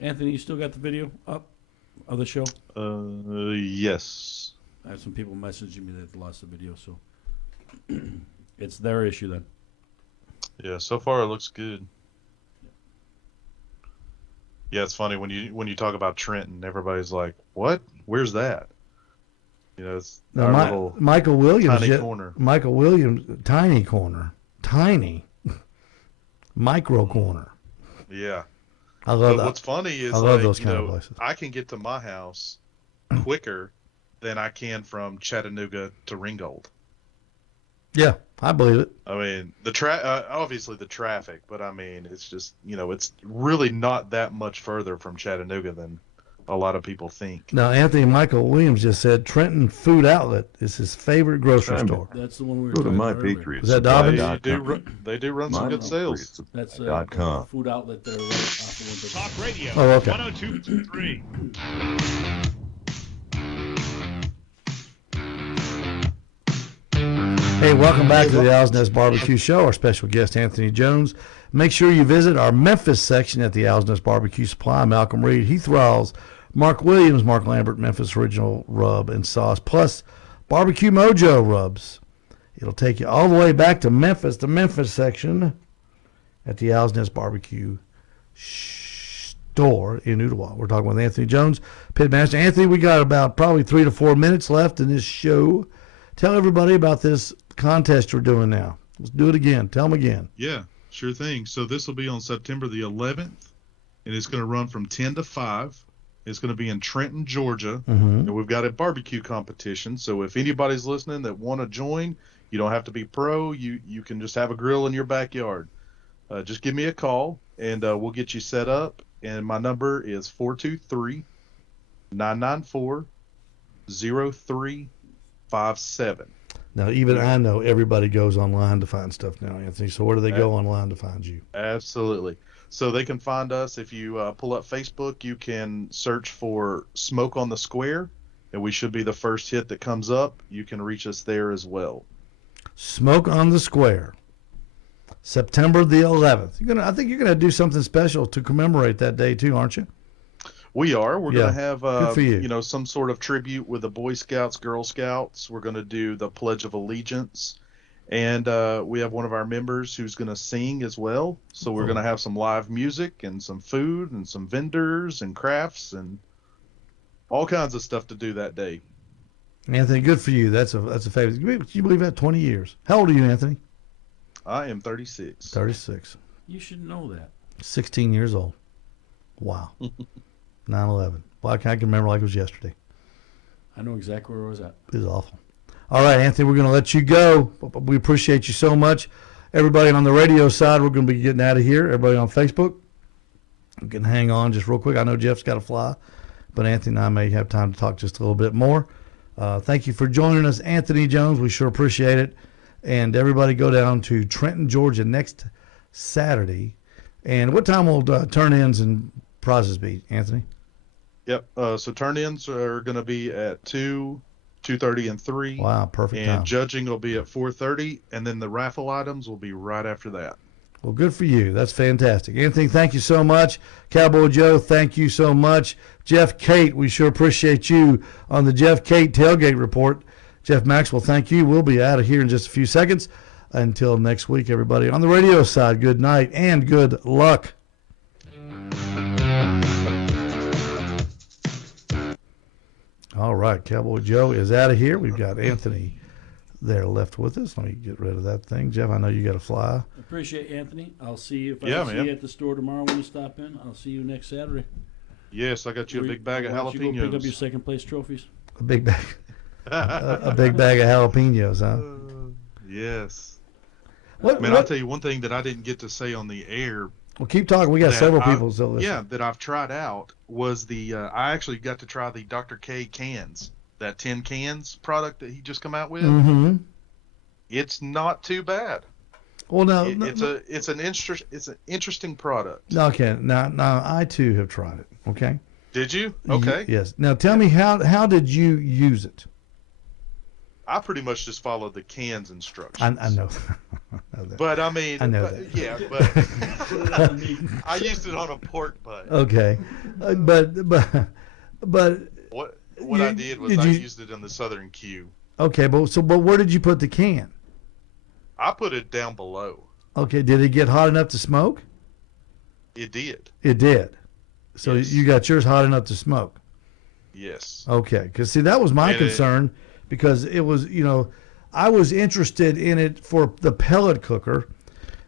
Anthony, you still got the video up of the show? Yes. I have some people messaging me that they lost the video, so it's their issue then. Yeah, so far it looks good. Yeah, it's funny when you talk about Trenton, everybody's like, "What? Where's that?" You know, it's Michael Williams, tiny corner. Michael Williams, tiny corner, tiny micro corner. Yeah. I love that. What's funny is I love those kind of places. I can get to my house quicker than I can from Chattanooga to Ringgold. Yeah, I believe it. I mean, obviously the traffic, but I mean, it's just, it's really not that much further from Chattanooga than a lot of people think. Now, Anthony Michael Williams just said Trenton Food Outlet is his favorite grocery store. That's the one we were Go to talking My about earlier. Patriot. Is that Dobbins? They do run some good sales. That's .com. food outlet there right off the window. Talk Radio. Oh, okay. 102.3. Hey, welcome back to the Owl's Nest Barbecue Show. Our special guest, Anthony Jones. Make sure you visit our Memphis section at the Owl's Nest Barbecue Supply. Malcolm Reed, Heath Rawls, Mark Williams, Mark Lambert, Memphis Original Rub and Sauce, plus Barbecue Mojo Rubs. It'll take you all the way back to Memphis, the Memphis section at the Owl's Nest Barbecue store in Ottawa. We're talking with Anthony Jones, Pitmaster. Anthony, we got about probably 3 to 4 minutes left in this show. Tell everybody about this contest we're doing now. Let's do it again. Tell them again. Yeah, sure thing. So this will be on September the 11th, and it's going to run from 10 to 5. It's going to be in Trenton, Georgia, and we've got a barbecue competition. So if anybody's listening that want to join, you don't have to be pro. You can just have a grill in your backyard. Just give me a call, and we'll get you set up. And my number is 423-994-0357. Now, even I know everybody goes online to find stuff now, Anthony. So where do they go online to find you? Absolutely. So they can find us if you pull up Facebook. You can search for Smoke on the Square, and we should be the first hit that comes up. You can reach us there as well. Smoke on the Square, September the 11th. I think you're gonna do something special to commemorate that day too, aren't you? We are. We're going to have, Good for you. some sort of tribute with the Boy Scouts, Girl Scouts. We're going to do the Pledge of Allegiance. And we have one of our members who's going to sing as well. So we're going to have some live music and some food and some vendors and crafts and all kinds of stuff to do that day. Anthony, good for you. That's a favorite. You believe that? 20 years. How old are you, Anthony? I am 36. 36. You should know that. 16 years old. Wow. 9/11. Well, I can remember like it was yesterday. I know exactly where I was at. It was awful. All right, Anthony, we're going to let you go. We appreciate you so much. Everybody on the radio side, we're going to be getting out of here. Everybody on Facebook, you can hang on just real quick. I know Jeff's got to fly, but Anthony and I may have time to talk just a little bit more. Thank you for joining us, Anthony Jones. We sure appreciate it. And everybody go down to Trenton, Georgia next Saturday. And what time will turn-ins and prizes be, Anthony? Yep. So turn-ins are going to be at 2, 2:30, and 3. Wow, perfect time. And judging will be at 4:30, and then the raffle items will be right after that. Well, good for you. That's fantastic. Anthony, thank you so much. Cowboy Joe, thank you so much. Jeff Cate, we sure appreciate you on the Jeff Cate Tailgate Report. Jeff Maxwell, thank you. We'll be out of here in just a few seconds. Until next week, everybody. On the radio side, good night and good luck. All right, Cowboy Joe is out of here. We've got Anthony there left with us. Let me get rid of that thing. Jeff, I know you got to fly. Appreciate Anthony. I'll see you if I see you at the store tomorrow when you stop in. I'll see you next Saturday. Yes, I got you a big bag of jalapenos. You go pick up your second place trophies. A big bag. A big bag of jalapenos, huh? Yes. I'll tell you one thing that I didn't get to say on the air. Well, keep talking. We got several people still listening. Yeah, that I've tried out was I actually got to try the Dr. K cans, that 10 cans product that he just come out with. Mm-hmm. It's not too bad. Well, it's an interesting product. Okay, now I too have tried it. Okay. Did you? Okay. Yes. Now tell me how did you use it? I pretty much just followed the cans instructions. I know. But I mean, I know that. Yeah, but I used it on a pork butt. Okay, but what I did was I used it in the Southern Q. Okay, but where did you put the can? I put it down below. Okay, did it get hot enough to smoke? It did. It did. So yes. You got yours hot enough to smoke. Yes. Okay, because see that was my concern because it was I was interested in it for the pellet cooker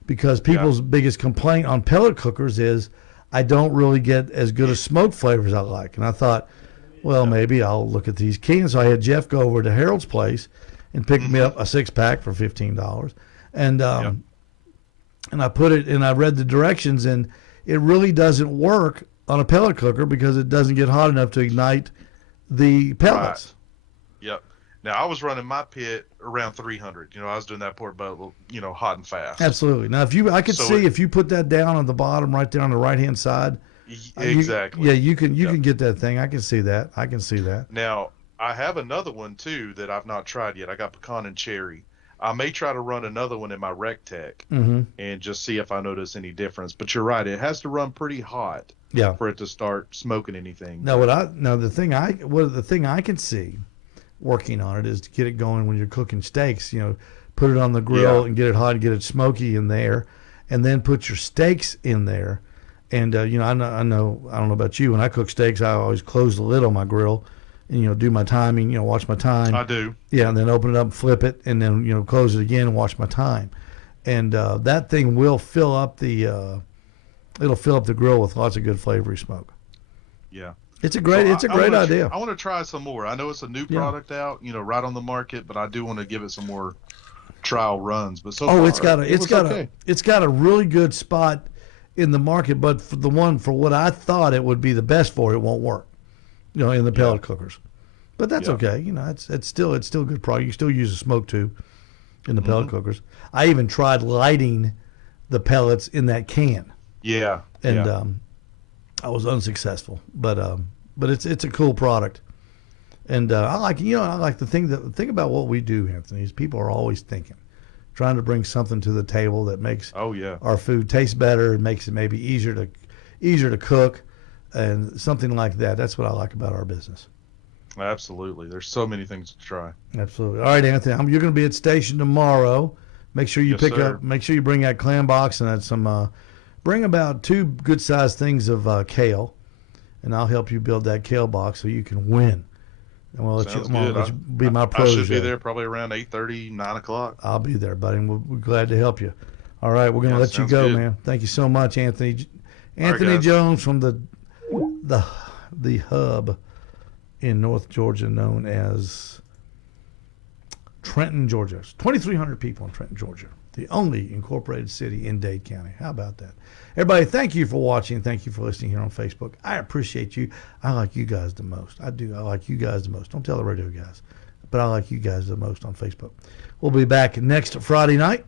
because people's biggest complaint on pellet cookers is I don't really get as good a smoke flavor as I like, and I thought, well, maybe I'll look at these cans. So I had Jeff go over to Harold's place and pick me up a 6-pack for $15, and I put it and I read the directions, and it really doesn't work on a pellet cooker because it doesn't get hot enough to ignite the pellets. Right. Yep. Now I was running my pit around 300. I was doing that pork butt, hot and fast. Absolutely. Now I could see if you put that down on the bottom right there on the right hand side. Exactly. You can get that thing. I can see that. Now I have another one too that I've not tried yet. I got pecan and cherry. I may try to run another one in my Rectech and just see if I notice any difference. But you're right; it has to run pretty hot for it to start smoking anything. Now the thing I can see working on it is to get it going when you're cooking steaks. Put it on the grill and get it hot and get it smoky in there, and then put your steaks in there. And I don't know about you. When I cook steaks, I always close the lid on my grill. And, do my timing, watch my time. I do. Yeah, and then open it up, flip it, and then, close it again and watch my time. And that thing will fill up the grill with lots of good flavory smoke. Yeah. It's a great idea. I want to try some more. I know it's a new product out, right on the market, but I do want to give it some more trial runs. But it's got a really good spot in the market, but for what I thought it would be the best for, it won't work. In the pellet cookers, but that's okay. It's still a good product. You still use a smoke tube in the pellet cookers. I even tried lighting the pellets in that can. Yeah, and I was unsuccessful. But it's a cool product, and I like the thing about what we do, Anthony, is people are always thinking, trying to bring something to the table that makes our food taste better and makes it maybe easier to cook. And something like that. That's what I like about our business. Absolutely. There's so many things to try. Absolutely. All right, Anthony, you're going to be at station tomorrow. Make sure you make sure you bring that clam box and bring about 2 good-sized things of kale, and I'll help you build that kale box so you can win. And we'll let you be my protege. I should be there probably around 8:30, 9 o'clock. I'll be there, buddy, and we're glad to help you. All right, we're going to let you go, man. Thank you so much, Anthony. Anthony Jones from the hub in North Georgia known as Trenton, Georgia. 2,300 people in Trenton, Georgia. The only incorporated city in Dade County. How about that? Everybody, thank you for watching. Thank you for listening here on Facebook. I appreciate you. I like you guys the most. I do. I like you guys the most. Don't tell the radio guys. But I like you guys the most on Facebook. We'll be back next Friday night,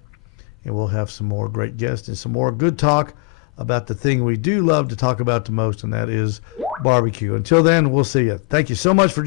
and we'll have some more great guests and some more good talk about the thing we do love to talk about the most, and that is barbecue. Until then, we'll see you. Thank you so much for